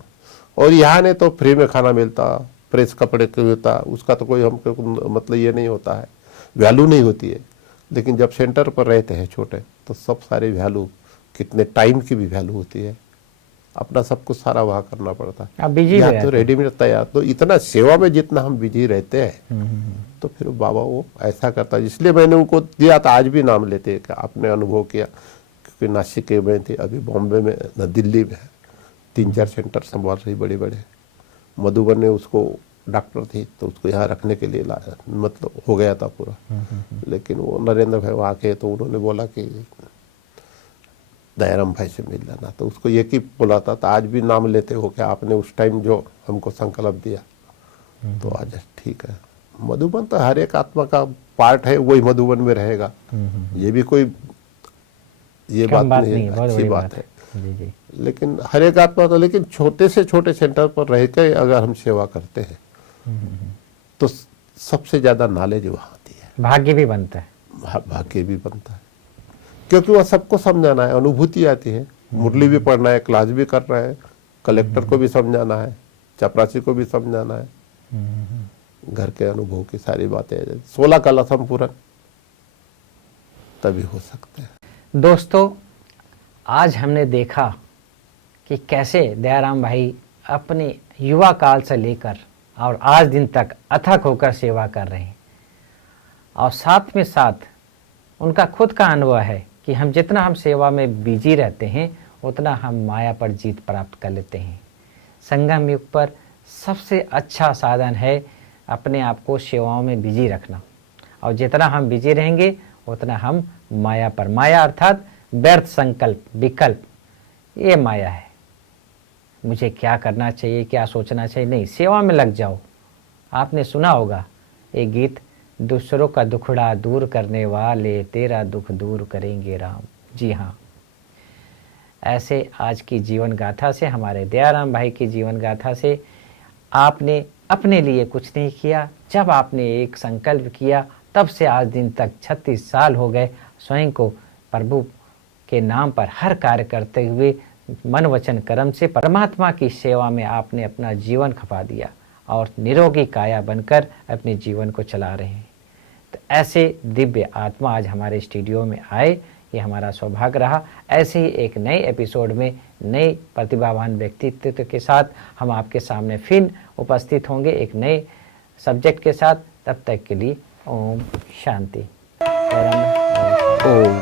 और यहाँ ने तो फ्री में खाना मिलता, प्रेस कपड़े के होता, उसका तो कोई हमको मतलब ये नहीं होता है, वैल्यू नहीं होती है। लेकिन जब सेंटर पर रहते हैं छोटे, तो सब सारे वैल्यू, कितने टाइम की भी वैल्यू होती है, अपना सब कुछ सारा वहाँ करना पड़ता है। यहाँ तो रेडीमेड तैयार। तो इतना सेवा में जितना हम बिजी रहते हैं, तो फिर बाबा वो ऐसा करता है। इसलिए मैंने उनको दिया था, आज भी नाम लेते हैं कि आपने अनुभव किया, क्योंकि नासिक में थे, अभी बॉम्बे में न दिल्ली में 3-4 सेंटर संभाल रही बड़े बड़े। मधुबन ने उसको डॉक्टर थी तो उसको यहाँ रखने के लिए लाया, मतलब हो गया था पूरा। लेकिन वो नरेंद्र भाई वहाँ के, तो उन्होंने बोला कि दयाराम भाई से मिल लेना, तो उसको एक ही बोला था। तो आज भी नाम लेते हो कि आपने उस टाइम जो हमको संकल्प दिया, तो आज ठीक है। मधुबन तो हर एक आत्मा का पार्ट है, वही मधुबन में रहेगा। ये भी कोई ये बात नहीं है, अच्छी बात है। जी। लेकिन हर एक आत्मा तो, लेकिन छोटे से छोटे सेंटर पर रह के अगर हम सेवा करते हैं तो सबसे ज्यादा नॉलेज वहाँ आती है, भाग्य भी बनता है। भाग्य भी बनता है, क्योंकि वह सबको समझाना है, अनुभूति आती है। मुरली भी पढ़ना है, क्लास भी करना है, कलेक्टर को भी समझाना है, चपरासी को भी समझाना है, घर के अनुभव की सारी बातें। 16 कला संपूर्ण तभी हो सकते हैं। दोस्तों, आज हमने देखा कि कैसे दयाराम भाई अपने युवा काल से लेकर और आज दिन तक अथक होकर सेवा कर रहे हैं, और साथ में साथ उनका खुद का अनुभव है कि हम जितना हम सेवा में बिजी रहते हैं उतना हम माया पर जीत प्राप्त कर लेते हैं। संगम युग पर सबसे अच्छा साधन है अपने आप को सेवाओं में बिजी रखना, और जितना हम बिजी रहेंगे उतना हम माया पर, माया अर्थात व्यर्थ संकल्प, विकल्प, ये माया है। मुझे क्या करना चाहिए, क्या सोचना चाहिए, नहीं, सेवा में लग जाओ। आपने सुना होगा एक गीत, दूसरों का दुखड़ा दूर करने वाले तेरा दुख दूर करेंगे राम। जी हाँ, ऐसे आज की जीवन गाथा से, हमारे दयाराम भाई की जीवन गाथा से, आपने अपने लिए कुछ नहीं किया। जब आपने एक संकल्प किया तब से आज दिन तक 36 साल हो गए स्वयं को प्रभु के नाम पर हर कार्य करते हुए मन वचन कर्म से परमात्मा की सेवा में आपने अपना जीवन खपा दिया और निरोगी काया बनकर अपने जीवन को चला रहे हैं। तो ऐसे दिव्य आत्मा आज हमारे स्टूडियो में आए, ये हमारा सौभाग्य रहा। ऐसे ही एक नए एपिसोड में नए प्रतिभावान व्यक्तित्व के साथ हम आपके सामने फिर उपस्थित होंगे एक नए सब्जेक्ट के साथ। तब तक के लिए ओम शांति। ओम